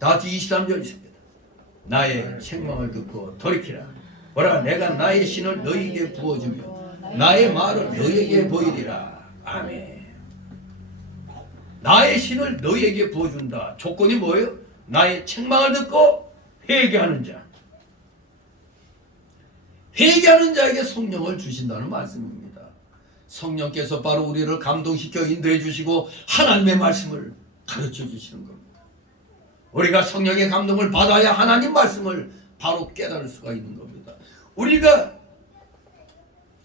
다시 23절 있습니다. 나의 책망을 듣고 돌이키라. 보라, 내가 나의 신을 너희에게 부어주며 나의 말을 너희에게 보이리라. 아멘. 나의 신을 너희에게 부어준다. 조건이 뭐예요? 나의 책망을 듣고 회개하는 자. 회개하는 자에게 성령을 주신다는 말씀입니다. 성령께서 바로 우리를 감동시켜 인도해 주시고 하나님의 말씀을 가르쳐 주시는 겁니다. 우리가 성령의 감동을 받아야 하나님 말씀을 바로 깨달을 수가 있는 겁니다. 우리가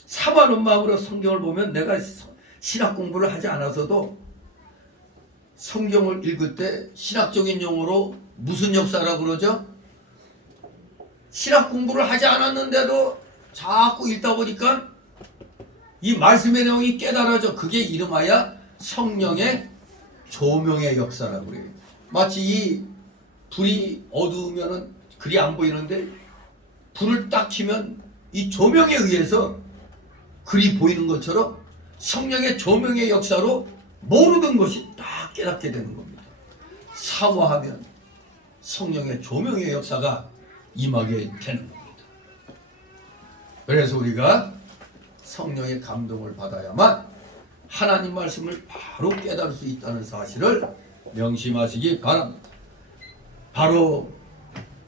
사모하는 마음으로 성경을 보면 내가 신학 공부를 하지 않아서도 성경을 읽을 때 신학적인 용어로 무슨 역사라고 그러죠? 신학 공부를 하지 않았는데도 자꾸 읽다 보니까 이 말씀의 내용이 깨달아져. 그게 이름하여 성령의 조명의 역사라고 그래요. 마치 이 불이 어두우면은 글이 안 보이는데 불을 딱 켜면 이 조명에 의해서 글이 보이는 것처럼 성령의 조명의 역사로 모르던 것이 딱 깨닫게 되는 겁니다. 사모하면 성령의 조명의 역사가 임하게 되는 겁니다. 그래서 우리가 성령의 감동을 받아야만 하나님 말씀을 바로 깨달을 수 있다는 사실을 명심하시기 바랍니다. 바로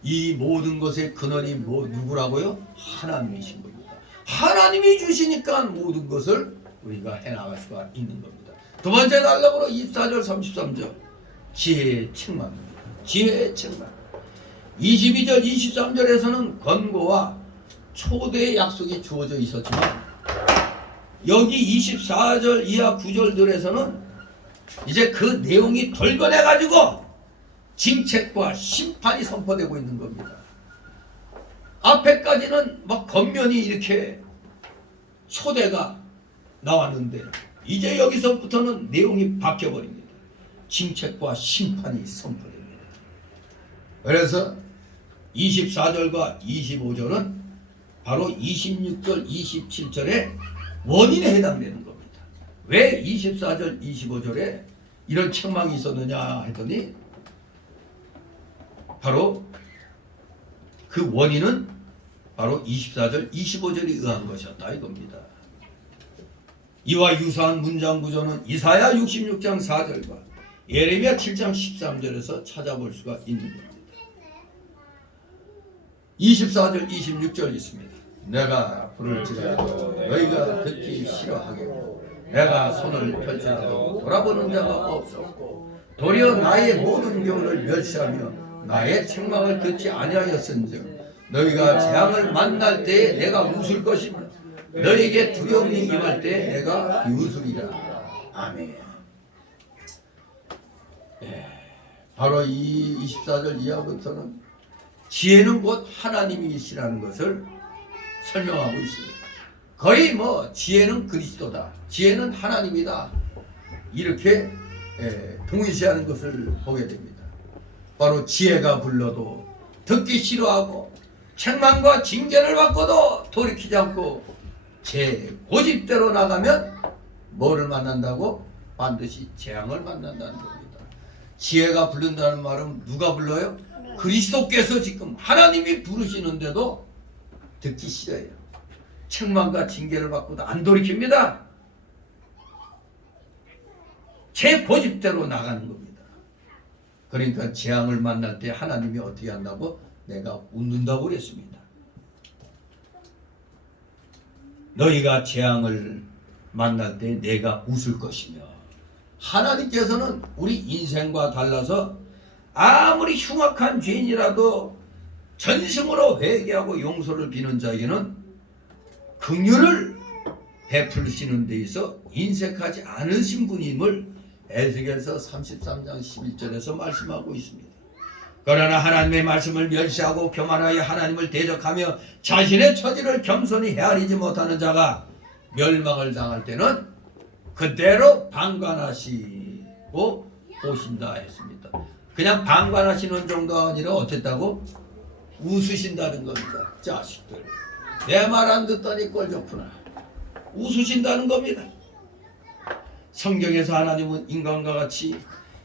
이 모든 것의 근원이 누구라고요? 하나님이신 겁니다. 하나님이 주시니까 모든 것을 우리가 해나갈 수가 있는 겁니다. 두 번째 단락으로 24절 33절 지혜의 책망입니다. 지혜의 책망. 22절 23절에서는 권고와 초대의 약속이 주어져 있었지만 여기 24절 이하 9절들에서는 이제 그 내용이 돌변해 가지고 징책과 심판이 선포되고 있는 겁니다. 앞에까지는 막 겉면이 이렇게 초대가 나왔는데 이제 여기서부터는 내용이 바뀌어버립니다. 징책과 심판이 선포됩니다. 그래서 24절과 25절은 바로 26절, 27절의 원인에 해당되는 겁니다. 왜 24절, 25절에 이런 책망이 있었느냐 했더니 바로 그 원인은 바로 24절, 25절에 의한 것이었다 이겁니다. 이와 유사한 문장 구조는 이사야 66장 4절과 예레미야 7장 13절에서 찾아볼 수가 있는 겁니다. 24절, 26절 있습니다. 내가 부를지라도 너희가 듣기 싫어하겠고 내가 손을 펼치라도 돌아보는 자가 없었고 도리어 나의 모든 교훈을 멸시하며 나의 책망을 듣지 아니하였은즉 너희가 재앙을 만날 때에 내가 웃을 것이며 너희에게 두려움이 임할 때에 내가 비웃으리라. 아멘. 바로 이 24절 이하부터는 지혜는 곧 하나님이시라는 것을 설명하고 있습니다. 거의 지혜는 그리스도다, 지혜는 하나님이다 이렇게 동일시하는 것을 보게 됩니다. 바로 지혜가 불러도 듣기 싫어하고 책망과 징계를 받고도 돌이키지 않고 제 고집대로 나가면 뭐를 만난다고? 반드시 재앙을 만난다는 겁니다. 지혜가 부른다는 말은 누가 불러요? 그리스도께서 지금 하나님이 부르시는데도 듣기 싫어요. 책망과 징계를 받고도 안 돌이킵니다. 제 고집대로 나가는 겁니다. 그러니까 재앙을 만날 때 하나님이 어떻게 한다고? 내가 웃는다고 그랬습니다. 너희가 재앙을 만날 때 내가 웃을 것이며, 하나님께서는 우리 인생과 달라서 아무리 흉악한 죄인이라도 전심으로 회개하고 용서를 비는 자에게는 긍휼을 베풀시는 데 있어 인색하지 않으신 분임을 에스겔서 33장 11절에서 말씀하고 있습니다. 그러나 하나님의 말씀을 멸시하고 교만하여 하나님을 대적하며 자신의 처지를 겸손히 헤아리지 못하는 자가 멸망을 당할 때는 그대로 방관하시고 보신다 했습니다. 그냥 방관하시는 정도가 아니라 어땠다고? 웃으신다는 겁니다. 자식들, 내 말 안 듣더니 꼴좋구나. 웃으신다는 겁니다. 성경에서 하나님은 인간과 같이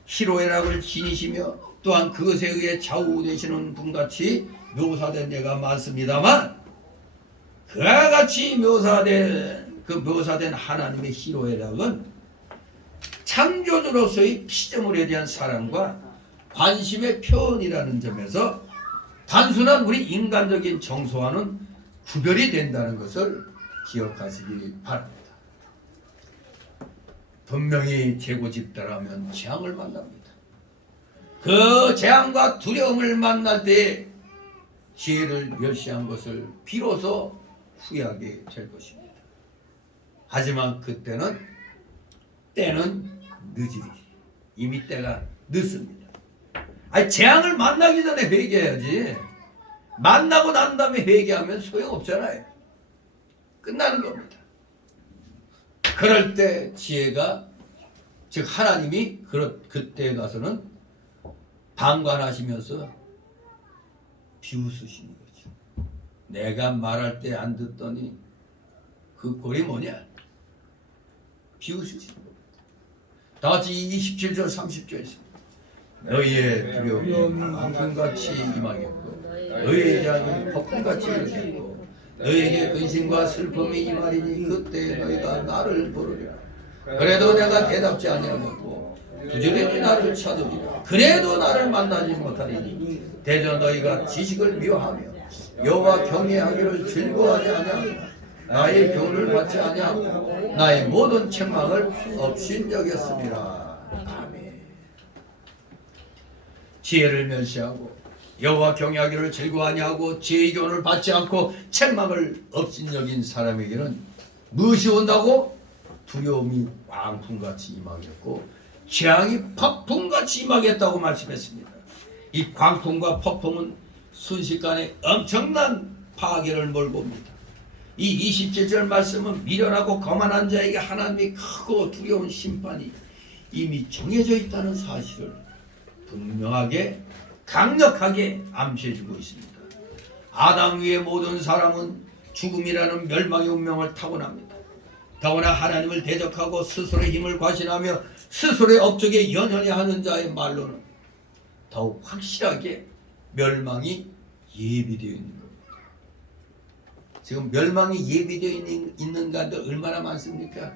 희로애락을 지니시며 또한 그것에 의해 좌우되시는 분같이 묘사된 예가 많습니다만, 그와 같이 묘사된 하나님의 희로애락은 창조주로서의 피조물에 대한 사랑과 관심의 표현이라는 점에서 단순한 우리 인간적인 정서와는 구별이 된다는 것을 기억하시기 바랍니다. 분명히 재고집대라면 재앙을 만납니다. 그 재앙과 두려움을 만날 때 지혜를 멸시한 것을 비로소 후회하게 될 것입니다. 하지만 그때는 때는 늦으리. 이미 때가 늦습니다. 아니, 재앙을 만나기 전에 회개해야지. 만나고 난 다음에 회개하면 소용없잖아요. 끝나는 겁니다. 그럴 때 지혜가, 즉 하나님이 그때 가서는 방관하시면서 비웃으시는 거죠. 내가 말할 때 안 듣더니 그 꼴이 뭐냐? 비웃으시는 겁니다. 다 같이 27절 30절 있습니다. 너희의 두려움이 방금같이 임하겠고 너희의 재앙이 폭풍같이 이르겠고 너희에게 근심과 슬픔이 임하리니 그때 너희가 나를 부르리라. 그래도 내가 대답지 아니하겠고 부지런히 나를 찾으리라. 그래도 나를 만나지 못하리니 대저 너희가 지식을 미워하며 여호와 경외하기를 즐거워하지 아니하며 나의 교훈을 받지 아니하고 나의 모든 책망을 업신여겼습니다. 아멘. 지혜를 멸시하고 여호와 경외하기를 즐거워하지 아니하고 지혜의 교훈을 받지 않고 책망을 업신여긴 사람에게는 무엇이 온다고? 두려움이 광풍같이 임하겠고 재앙이 폭풍같이 임하겠다고 말씀했습니다. 이 광풍과 폭풍은 순식간에 엄청난 파괴를 몰고 옵니다. 이 27절 말씀은 미련하고 거만한 자에게 하나님의 크고 두려운 심판이 이미 정해져 있다는 사실을 분명하게 강력하게 암시해주고 있습니다. 아담 위의 모든 사람은 죽음이라는 멸망의 운명을 타고납니다. 더구나 하나님을 대적하고 스스로의 힘을 과신하며 스스로의 업적에 연연해 하는 자의 말로는 더욱 확실하게 멸망이 예비되어 있는 겁니다. 지금 멸망이 예비되어 있는 가운데 얼마나 많습니까?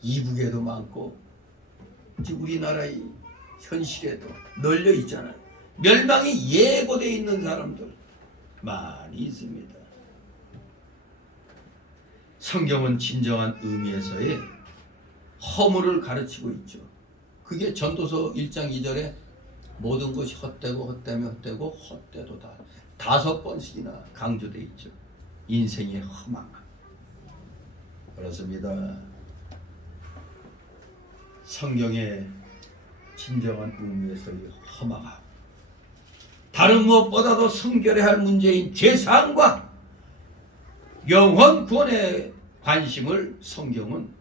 이북에도 많고 우리나라의 현실에도 널려 있잖아요. 멸망이 예고되어 있는 사람들 많이 있습니다. 성경은 진정한 의미에서의 허물을 가르치고 있죠. 그게 전도서 1장 2절에 모든 것이 헛되고 헛되며 헛되고 헛되도다 5번씩이나 강조되어 있죠. 인생의 허망함. 그렇습니다. 성경의 진정한 의미에서의 허망함, 다른 무엇보다도 성결해야 할 문제인 죄사함과 영혼 구원에 관심을 성경은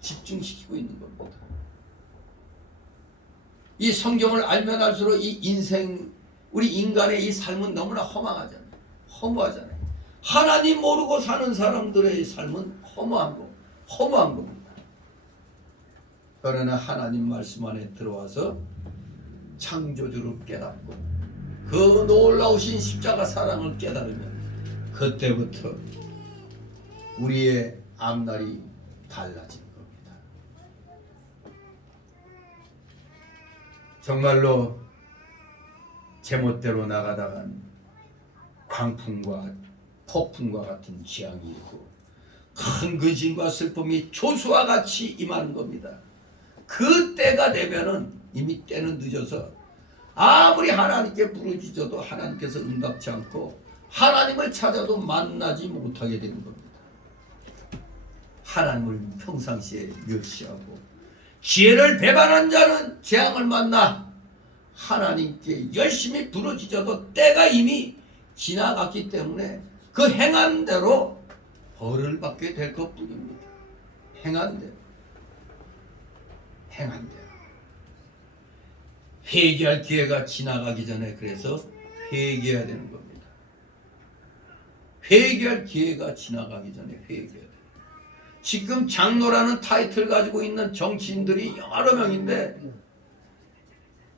집중시키고 있는 겁니다. 이 성경을 알면 알수록 이 인생, 우리 인간의 이 삶은 너무나 허망하잖아요. 허무하잖아요. 하나님 모르고 사는 사람들의 삶은 허무한 겁니다. 그러나 하나님 말씀 안에 들어와서 창조주를 깨닫고 그 놀라우신 십자가 사랑을 깨달으면 그때부터 우리의 앞날이 달라진 겁니다. 정말로 제멋대로 나가다간 광풍과 폭풍과 같은 재앙이 있고 큰 근심과 슬픔이 조수와 같이 임하는 겁니다. 그 때가 되면은 이미 때는 늦어서 아무리 하나님께 부르짖어도 하나님께서 응답치 않고 하나님을 찾아도 만나지 못하게 되는 겁니다. 하나님을 평상시에 멸시하고 지혜를 배반한 자는 재앙을 만나 하나님께 열심히 부르짖어도 때가 이미 지나갔기 때문에 그 행한 대로 벌을 받게 될 것뿐입니다. 행한 대로. 회개할 기회가 지나가기 전에 그래서 회개해야 되는 겁니다. 회개할 기회가 지나가기 전에 회개해야 돼요. 지금 장로라는 타이틀 가지고 있는 정치인들이 여러 명인데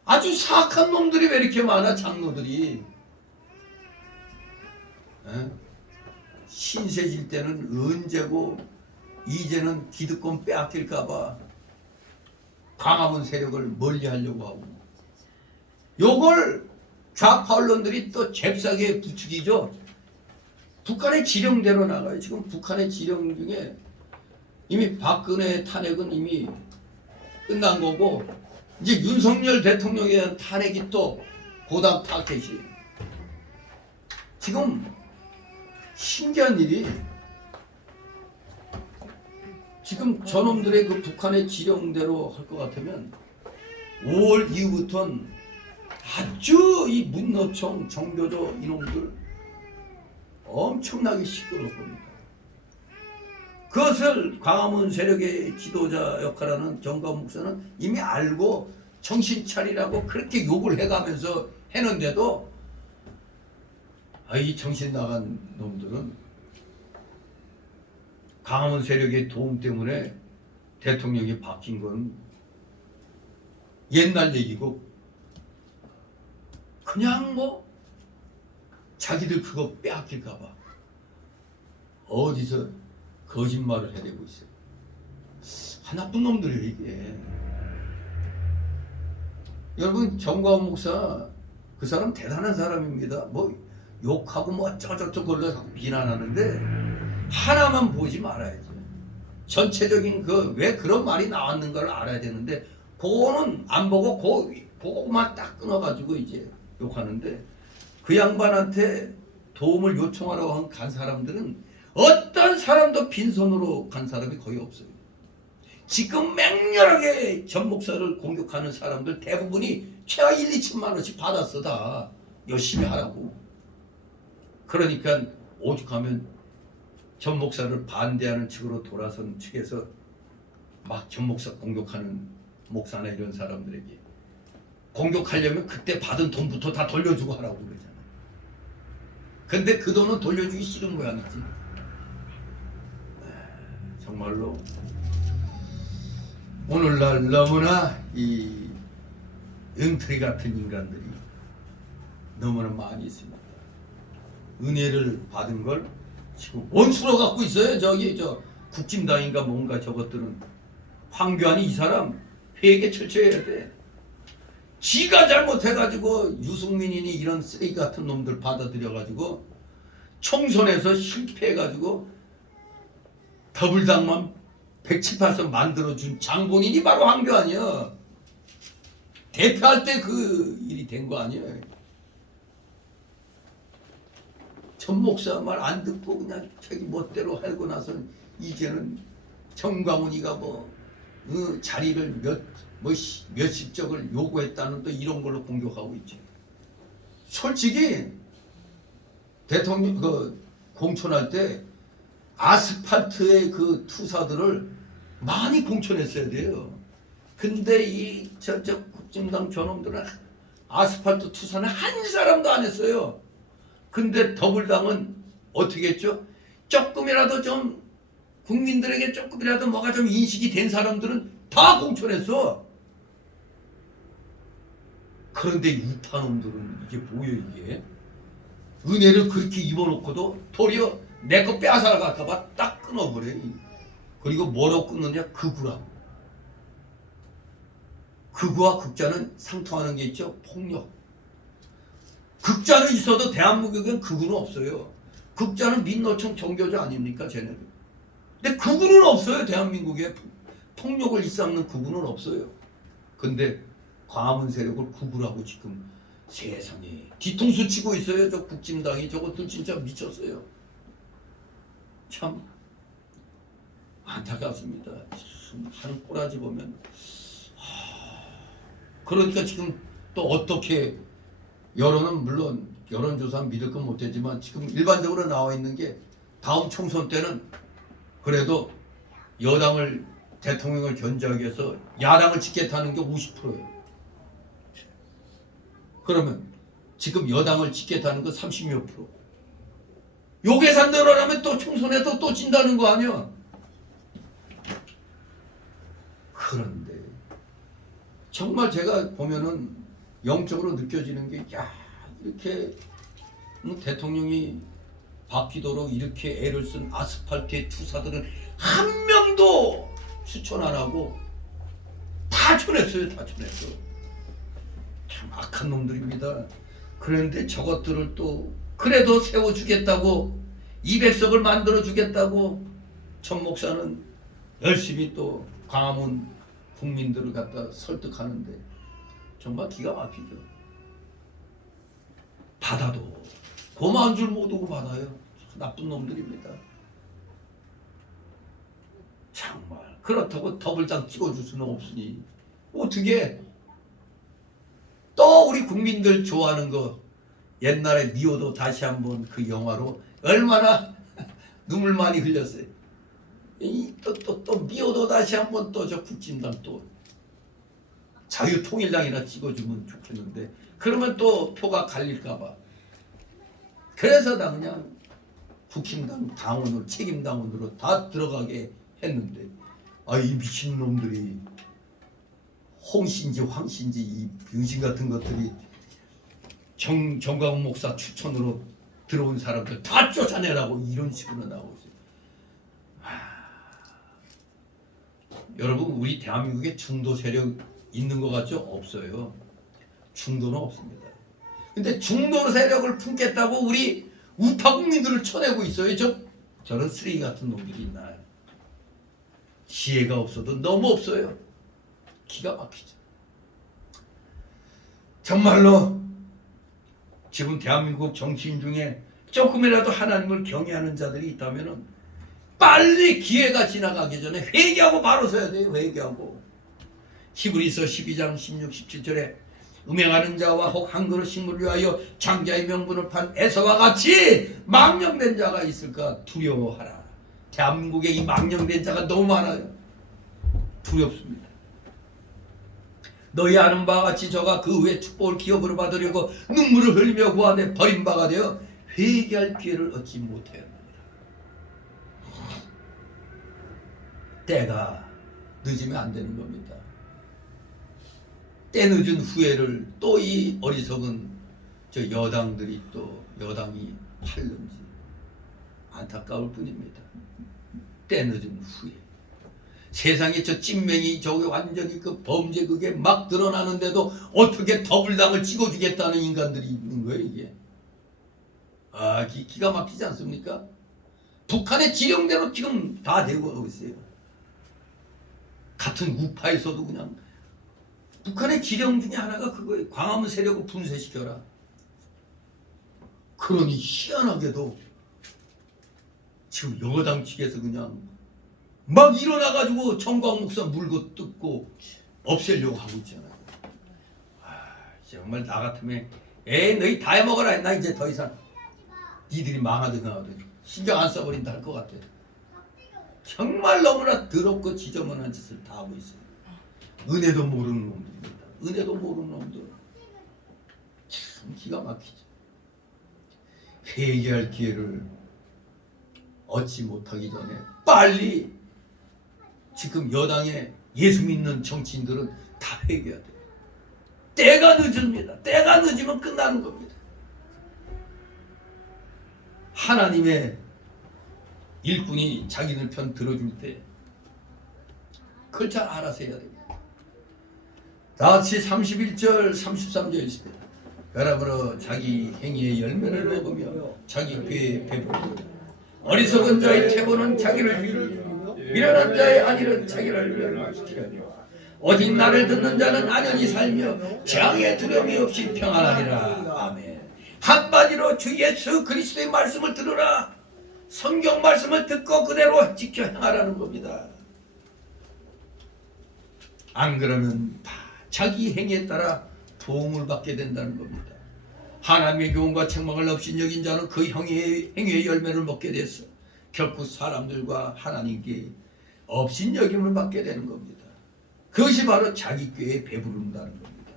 아주 사악한 놈들이 왜 이렇게 많아, 장로들이. 신세질 때는 언제고 이제는 기득권 빼앗길까봐 광화문 세력을 멀리하려고 하고, 요걸 좌파 언론들이 또 잽싸게 부추기죠. 북한의 지령대로 나가요. 지금 북한의 지령 중에 이미 박근혜 탄핵은 이미 끝난 거고 이제 윤석열 대통령에 대한 탄핵이 또 고당 타켓이에요. 지금 신기한 일이 지금 저놈들의 그 북한의 지령대로 할 것 같으면 5월 이후부터는 아주 이 문노총, 정교조 이놈들 엄청나게 시끄러울 겁니다. 그것을 광화문 세력의 지도자 역할하는 정광훈 목사는 이미 알고 정신 차리라고 그렇게 욕을 해가면서 했는데도 이 정신 나간 놈들은 광화문 세력의 도움 때문에 대통령이 바뀐 건 옛날 얘기고 그냥 뭐 자기들 그거 빼앗길까 봐 어디서 거짓말을 해대고 있어요. 나쁜 놈들이에요 이게. 여러분 정광훈 목사 그 사람 대단한 사람입니다. 뭐 욕하고 뭐 어쩌고저쩌고 걸러 비난하는데 하나만 보지 말아야지. 전체적인 그 왜 그런 말이 나왔는가를 알아야 되는데 그거는 안 보고 그거만 딱 끊어가지고 이제 욕하는데 그 양반한테 도움을 요청하라고 간 사람들은 어떤 사람도 빈손으로 간 사람이 거의 없어요. 지금 맹렬하게 전 목사를 공격하는 사람들 대부분이 최하 1, 2천만 원씩 받았어. 다 열심히 하라고. 그러니까 오죽하면 전 목사를 반대하는 측으로 돌아선 측에서 막 전 목사 공격하는 목사나 이런 사람들에게 공격하려면 그때 받은 돈부터 다 돌려주고 하라고 그러잖아. 근데 그 돈은 돌려주기 싫은 모양이지. 정말로 오늘날 너무나 이 엉터리 같은 인간들이 너무나 많이 있습니다. 은혜를 받은 걸 지금 원수로 갖고 있어요. 저 국진당인가 뭔가 저것들은. 황교안이 이 사람 회계 철저해야 돼. 지가 잘못해가지고 유승민이니 이런 쓰레기 같은 놈들 받아들여가지고 총선에서 실패해가지고 더불당만 178석 만들어준 장본인이 바로 황교안이야. 대표할 때 그 일이 된 거 아니에요. 전 목사 말 안 듣고 그냥 자기 멋대로 하고 나서 이제는 정광훈이가 자리를 몇십 적을 요구했다는 또 이런 걸로 공격하고 있지. 솔직히 대통령 공천할 때 아스팔트의 그 투사들을 많이 공천했어야 돼요. 근데 이 국진당 저놈들은 아스팔트 투사는 한 사람도 안 했어요. 근데 더불당은 어떻게 했죠? 조금이라도 좀 국민들에게 조금이라도 뭐가 좀 인식이 된 사람들은 다 공천했어. 그런데 우파놈들은 이게 뭐예요 이게? 은혜를 그렇게 입어놓고도 도리어 내 거 빼앗아갈까봐 딱 끊어버려. 그리고 뭐로 끊느냐? 극우라고. 극우와 극자는 상통하는 게 있죠. 폭력. 극자는 있어도 대한민국엔 극우는 없어요. 극자는 민노총 종교자 아닙니까 쟤네들. 근데 극우는 없어요. 대한민국에 폭력을 일삼는 극우는 없어요. 근데 광화문 세력을 극우라고 지금 세상에 뒤통수 치고 있어요. 저 국진당이. 저것들 진짜 미쳤어요. 참 안타깝습니다. 하는 꼬라지 보면. 그러니까 지금 또 어떻게 여론은 물론 여론조사 믿을 건 못되지만 지금 일반적으로 나와 있는 게 다음 총선 때는 그래도 여당을 대통령을 견제하기 위해서 야당을 지겠다는 게 50%예요. 그러면 지금 여당을 지겠다는 거 30몇 %. 요 계산대로라면 또 총선에서 또 진다는 거 아니야? 그런데 정말 제가 보면은 영적으로 느껴지는 게 야 이렇게 대통령이 바뀌도록 이렇게 애를 쓴 아스팔트의 투사들은 한 명도 추천 안 하고 다 쳐냈어요. 다 쳐냈어. 참 악한 놈들입니다. 그런데 저것들을 또 그래도 세워주겠다고 200석을 만들어주겠다고 전 목사는 열심히 또 광화문 국민들을 갖다 설득하는데 정말 기가 막히죠. 받아도 고마운 줄 모르고 받아요. 나쁜 놈들입니다. 정말 그렇다고 더블장 찍어줄 수는 없으니 어떻게 또 우리 국민들 좋아하는 거 옛날에 미워도 다시 한번 그 영화로 얼마나 눈물 많이 흘렸어요. 또 미워도 다시 한번 또 저 국진당 또 자유통일당이나 찍어주면 좋겠는데 그러면 또 표가 갈릴까봐. 그래서 나 그냥 국힘당 당원으로 책임당원으로 다 들어가게 했는데 이 미친놈들이 홍신지 황신지 이 병신 같은 것들이 정광훈 목사 추천으로 들어온 사람들 다 쫓아내라고 이런 식으로 나오고 있어요. 여러분 우리 대한민국에 중도 세력 있는 것 같죠? 없어요. 중도는 없습니다. 근데 중도 세력을 품겠다고 우리 우파 국민들을 쳐내고 있어요. 저런 쓰레기 같은 놈들이 있나요? 지혜가 없어도 너무 없어요. 기가 막히죠. 정말로 지금 대한민국 정치인 중에 조금이라도 하나님을 경외하는 자들이 있다면 빨리 기회가 지나가기 전에 회개하고 바로 서야 돼요. 회개하고. 히브리서 12장 16, 17절에 음행하는 자와 혹 한 그릇 식물을 위하여 장자의 명분을 판 에서와 같이 망령된 자가 있을까 두려워하라. 대한민국에 이 망령된 자가 너무 많아요. 두렵습니다. 너희 아는 바와 같이 저가 그 후에 축복을 기업으로 받으려고 눈물을 흘리며 구하되 버린 바가 되어 회개할 기회를 얻지 못하였느니라. 때가 늦으면 안 되는 겁니다. 때 늦은 후회를 또 이 어리석은 저 여당들이 또 여당이 하는지 안타까울 뿐입니다. 때 늦은 후회. 세상에 저 찐맹이 저게 완전히 그 범죄 그게 막 드러나는데도 어떻게 더블당을 찍어주겠다는 인간들이 있는 거예요 이게. 기가 막히지 않습니까? 북한의 지령대로 지금 다 되고 있어요. 같은 우파에서도 그냥 북한의 지령 중에 하나가 그거예요. 광화문 세력을 분쇄시켜라. 그러니 희한하게도 지금 여당 측에서 그냥 막 일어나가지고 정광 목사 물고 뜯고 없애려고 하고 있잖아요. 정말 나 같으면 너희 다 해먹어라. 나 이제 더 이상 니들이 망하든 신경 안 써버린다 할 것 같아. 정말 너무나 더럽고 지저분한 짓을 다 하고 있어요. 은혜도 모르는 놈들입니다. 은혜도 모르는 놈들. 참 기가 막히죠. 회개할 기회를 얻지 못하기 전에 빨리 지금 여당의 예수 믿는 정치인들은 다 회개해야 돼요. 때가 늦습니다. 때가 늦으면 끝나는 겁니다. 하나님의 일꾼이 자기들 편 들어줄 때 그걸 잘 알아서 해야 됩니다. 다같이 31절 33절 있습니다. 그러므로 자기 행위의 열매를 먹으며 자기 꾀에 배부르다. 어리석은 자의 태보는 자기를 위로 미련한 자의 안일은 자기를 멸망시키려니와 오직 나를 듣는 자는 안연히 살며 재앙의 두려움이 없이 평안하리라. 아멘. 한마디로 주 예수 그리스도의 말씀을 들으라. 성경 말씀을 듣고 그대로 지켜 행하라는 겁니다. 안 그러면 다 자기 행위에 따라 도움을 받게 된다는 겁니다. 하나님의 교훈과 책망을 없인 여긴 자는 그 행위의 열매를 먹게 돼서 결국 사람들과 하나님께 없인 여김을 받게 되는 겁니다. 그것이 바로 자기 꾀에 배부른다는 겁니다.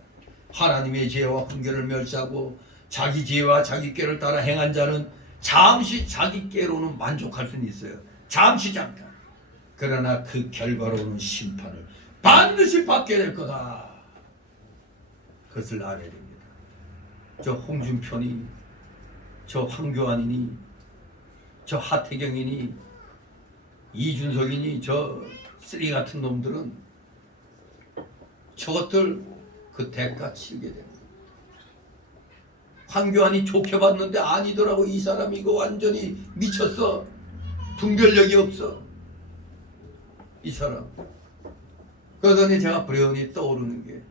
하나님의 지혜와 훈계를 멸시하고 자기 지혜와 자기 꾀를 따라 행한 자는 잠시 자기 꾀로는 만족할 수는 있어요. 잠시 잠깐. 그러나 그 결과로는 심판을 반드시 받게 될 거다. 그것을 알아야 됩니다. 저 홍준표니, 저 황교안이니, 저 하태경이니, 이준석이니, 저 쓰레기 같은 놈들은 저것들 그 대가 치르게 됩니다. 황교안이 좋게 봤는데 아니더라고. 이 사람 이거 완전히 미쳤어. 분별력이 없어. 이 사람. 그러더니 제가 불현히 떠오르는 게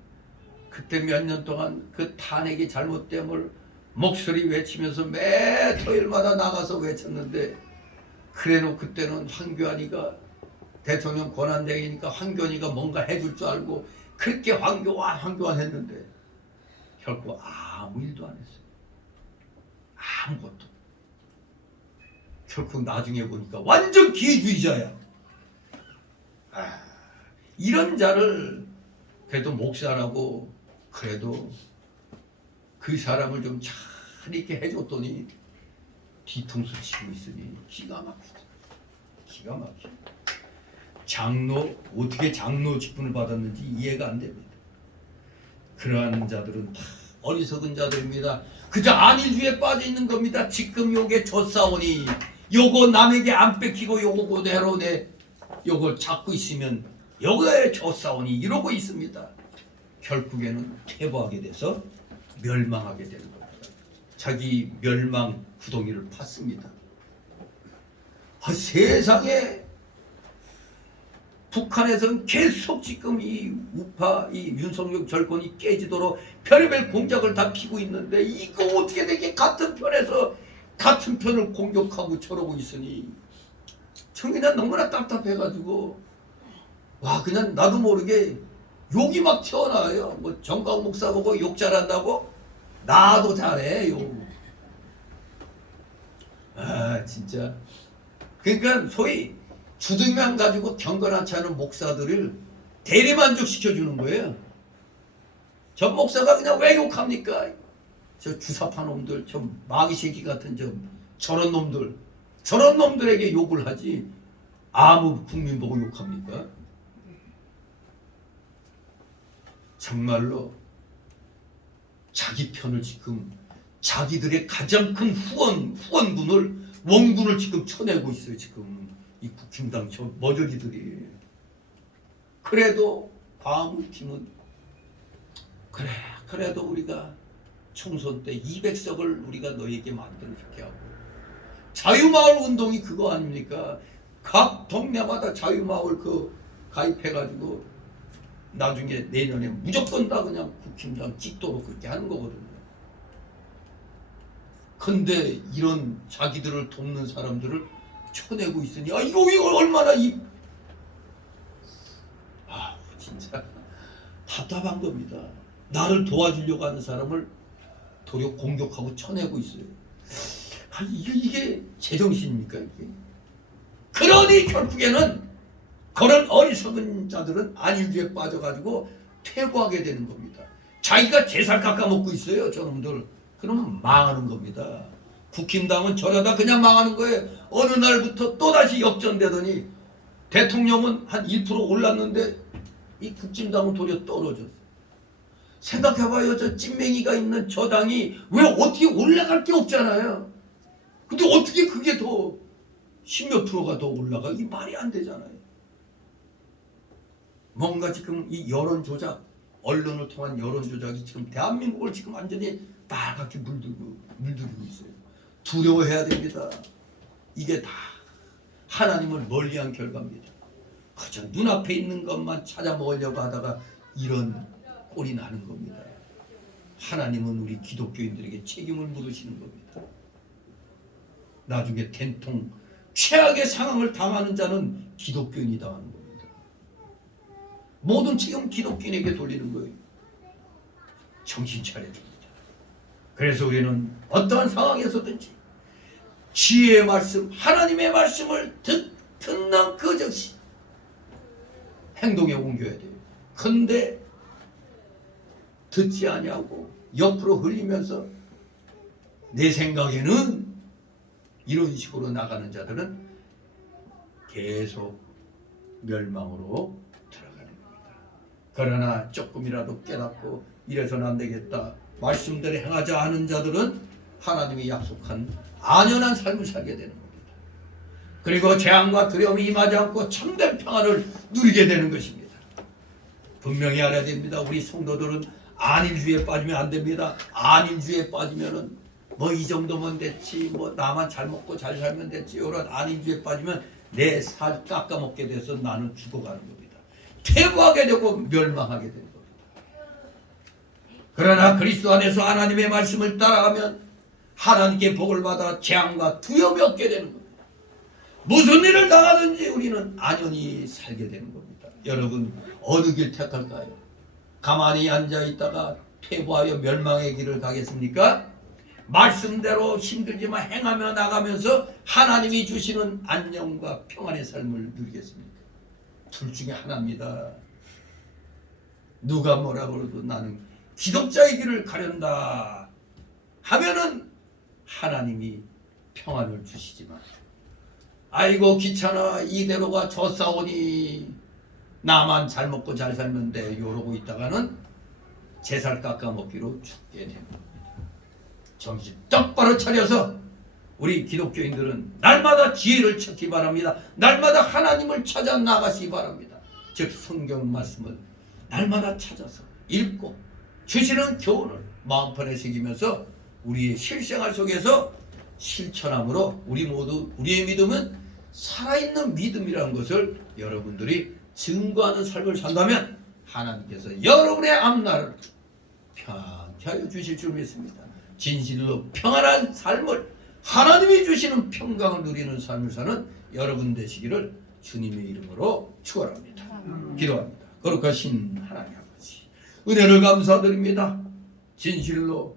그때 몇 년 동안 그 탄핵이 잘못됨을 목소리 외치면서 매 토요일마다 나가서 외쳤는데 그래놓고 그때는 황교안이가 대통령 권한대행이니까 황교안이가 뭔가 해줄 줄 알고 그렇게 황교안 했는데 결국 아무 일도 안 했어요. 아무것도. 결국 나중에 보니까 완전 기회주의자야. 이런 자를 그래도 목사라고 그래도 그 사람을 좀 잘 이렇게 해줬더니 뒤통수 치고 있으니 기가 막히죠. 기가 막혀. 장로 어떻게 장로 직분을 받았는지 이해가 안 됩니다. 그러한 자들은 다 어리석은 자들입니다. 그저 안일주의에 빠져 있는 겁니다. 지금 요게 줬사오니 요거 남에게 안 뺏기고 요거 그대로 내 요걸 잡고 있으면 요거에 줬사오니 이러고 있습니다. 결국에는 퇴보하게 돼서 멸망하게 되는 겁니다. 자기 멸망 구덩이를 팠습니다. 세상에 북한에서는 계속 지금 이 우파 이 윤석열 정권이 깨지도록 별의별 공작을 다 피고 있는데 이거 어떻게 되게 같은 편에서 같은 편을 공격하고 저러고 있으니 전 그냥 너무나 답답해가지고 와 그냥 나도 모르게 욕이 막 튀어나와요. 뭐 정강 목사 보고 욕 잘한다고 나도 잘해 욕. 아 진짜 그러니까 소위 주둥이만 가지고 경건하지 않은 목사들을 대리만족시켜주는 거예요. 저 목사가 그냥 왜 욕합니까? 저 주사파 놈들, 저 마귀 새끼 같은 저런 놈들, 저런 놈들에게 욕을 하지 아무 국민 보고 욕합니까? 정말로 자기 편을 지금 자기들의 가장 큰 후원군을 원군을 지금 쳐내고 있어요. 지금 이 국힘당 저 머저리들이. 그래도 과무팀은 그래 그래도 우리가 총선 때 200석을 우리가 너에게 만들어줄게 하고 자유마을 운동이 그거 아닙니까? 각 동네마다 자유마을 그 가입해가지고 나중에 내년에 무조건 다 그냥 국힘당 찍도록 그렇게 하는 거거든요. 근데 이런 자기들을 돕는 사람들을 쳐내고 있으니 이거 얼마나 진짜 답답한 겁니다. 나를 도와주려고 하는 사람을 도리어 공격하고 쳐내고 있어요. 이게 제정신입니까 이게? 그러니 결국에는 그런 어리석은 자들은 안일주의에 빠져가지고 퇴보하게 되는 겁니다. 자기가 제살 깎아먹고 있어요 저놈들. 그러면 망하는 겁니다. 국힘당은 저러다 그냥 망하는 거예요. 어느 날부터 또다시 역전되더니 대통령은 한 1% 올랐는데 이 국진당은 도리어 떨어졌어. 생각해봐요. 저 찐맹이가 있는 저 당이 왜 어떻게 올라갈 게 없잖아요. 근데 어떻게 그게 더 10몇 프로가 더 올라가? 이게 말이 안 되잖아요. 뭔가 지금 이 여론 조작, 언론을 통한 여론 조작이 지금 대한민국을 지금 완전히 빨갛게 물들고 있어요. 두려워해야 됩니다. 이게 다 하나님을 멀리한 결과입니다. 그저 눈앞에 있는 것만 찾아 먹으려고 하다가 이런 꼴이 나는 겁니다. 하나님은 우리 기독교인들에게 책임을 물으시는 겁니다. 나중에 된통 최악의 상황을 당하는 자는 기독교인이 당하는 겁니다. 모든 책임 기독교인에게 돌리는 거예요. 정신 차려야 됩니다. 그래서 우리는 어떠한 상황에서든지 지혜의 말씀, 하나님의 말씀을 듣는 그 즉시 행동에 옮겨야 돼요. 근데 듣지 아니하고 옆으로 흘리면서 내 생각에는 이런 식으로 나가는 자들은 계속 멸망으로 들어가는 겁니다. 그러나 조금이라도 깨닫고 이래서는 안 되겠다, 말씀대로 행하자 하는 자들은 하나님이 약속한 안연한 삶을 살게 되는 겁니다. 그리고 재앙과 두려움이 임하지 않고 참된 평안을 누리게 되는 것입니다. 분명히 알아야 됩니다. 우리 성도들은 안일주의에 빠지면 안 됩니다. 안일주의에 빠지면은 뭐 이 정도면 됐지, 뭐 나만 잘 먹고 잘 살면 됐지, 이런 안일주의에 빠지면 내 살 깎아먹게 돼서 나는 죽어가는 겁니다. 퇴보하게 되고 멸망하게 되는 겁니다. 그러나 그리스도 안에서 하나님의 말씀을 따라가면 하나님께 복을 받아 재앙과 두려움이 없게 되는 겁니다. 무슨 일을 당하든지 우리는 안연히 살게 되는 겁니다. 여러분, 어느 길 택할까요? 가만히 앉아있다가 퇴보하여 멸망의 길을 가겠습니까? 말씀대로 힘들지만 행하며 나가면서 하나님이 주시는 안녕과 평안의 삶을 누리겠습니까? 둘 중에 하나입니다. 누가 뭐라 그래도 나는 기독자의 길을 가련다 하면은 하나님이 평안을 주시지만, 아이고 귀찮아, 이대로가 좋사오니 나만 잘 먹고 잘 살면 돼, 이러고 있다가는 제 살 깎아먹기로 죽게 됩니다. 정신 똑바로 차려서 우리 기독교인들은 날마다 지혜를 찾기 바랍니다. 날마다 하나님을 찾아 나가시기 바랍니다. 즉 성경 말씀을 날마다 찾아서 읽고 주시는 교훈을 마음판에 새기면서 우리의 실생활 속에서 실천함으로 우리 모두 우리의 믿음은 살아있는 믿음이라는 것을 여러분들이 증거하는 삶을 산다면 하나님께서 여러분의 앞날을 편케 하여 주실 줄 믿습니다. 진실로 평안한 삶을, 하나님이 주시는 평강을 누리는 삶을 사는 여러분 되시기를 주님의 이름으로 축원합니다. 기도합니다. 거룩하신 하나님 아버지, 은혜를 감사드립니다. 진실로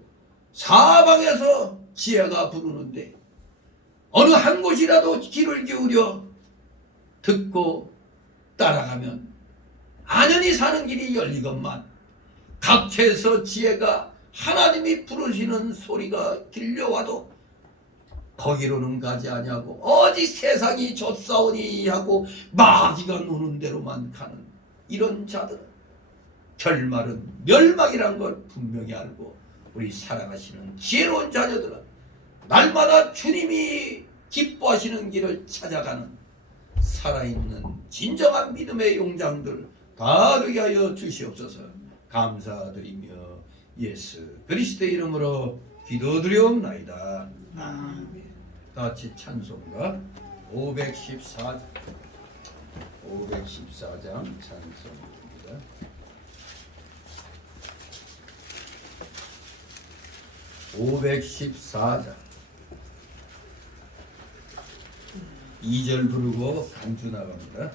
사방에서 지혜가 부르는데 어느 한 곳이라도 귀를 기울여 듣고 따라가면 안연히 사는 길이 열리건만, 각처에서 지혜가 하나님이 부르시는 소리가 들려와도 거기로는 가지 아니하고 어디 세상이 좋사오니 하고 마귀가 노는 대로만 가는 이런 자들은 결말은 멸망이란 걸 분명히 알고, 우리 살아가시는 지혜로운 자녀들은 날마다 주님이 기뻐하시는 길을 찾아가는 살아있는 진정한 믿음의 용장들 다 되게 하여 주시옵소서. 감사드리며 예수 그리스도의 이름으로 기도드리옵나이다. 아멘. 같이 찬송가 514장 찬송입니다. 514장 2절 부르고 간주 나갑니다.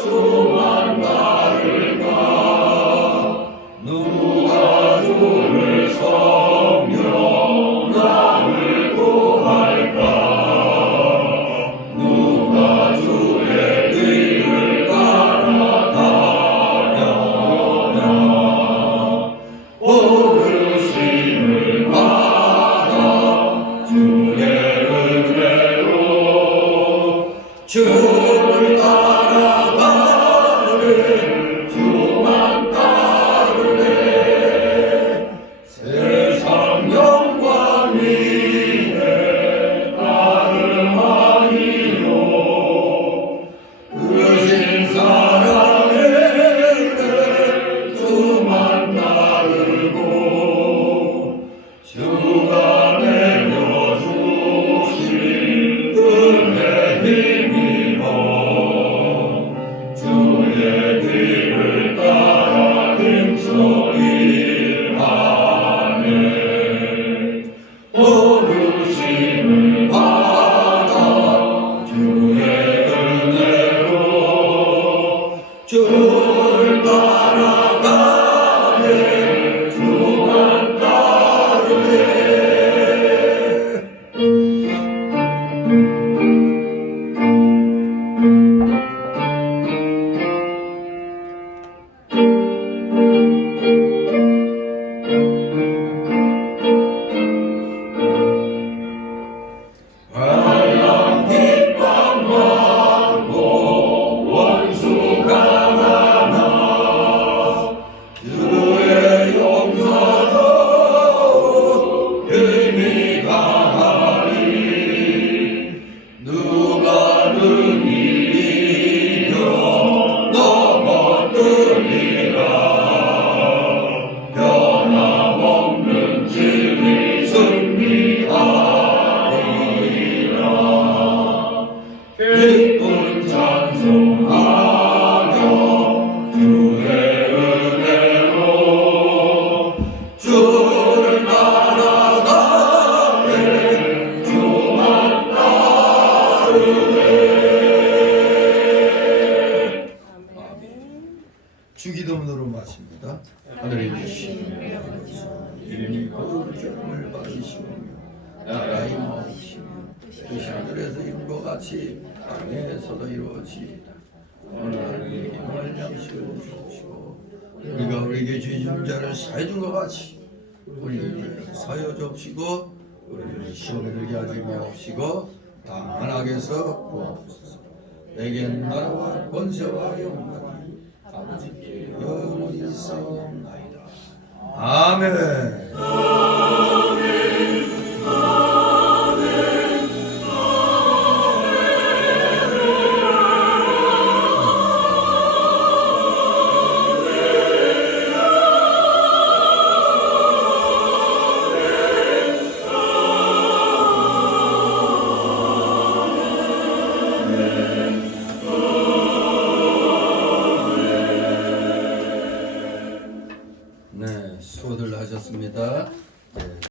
주만 나를 가 주를 바라가네 주만 따르네. 아멘. 주기도문으로 마칩니다. 하늘에 계신 아버지, 이름이 거룩함을 받으시오며 나라의 마옵시며 뜻이 하늘에서 이룬 것 같이 땅에서도 이루어지이다. 오늘 우리에게 행할 양식을 주옵시고 우리가 우리에게 죄 준 자를 사해 준 것 같이 우리에게 사여 주옵시고 우리를 시험에 들게 하지 마옵시고 다만 악에서 구하옵소서. 내겐 나라와 권세와 영광이 아버지께 영원히 있사옵나이다. 아멘.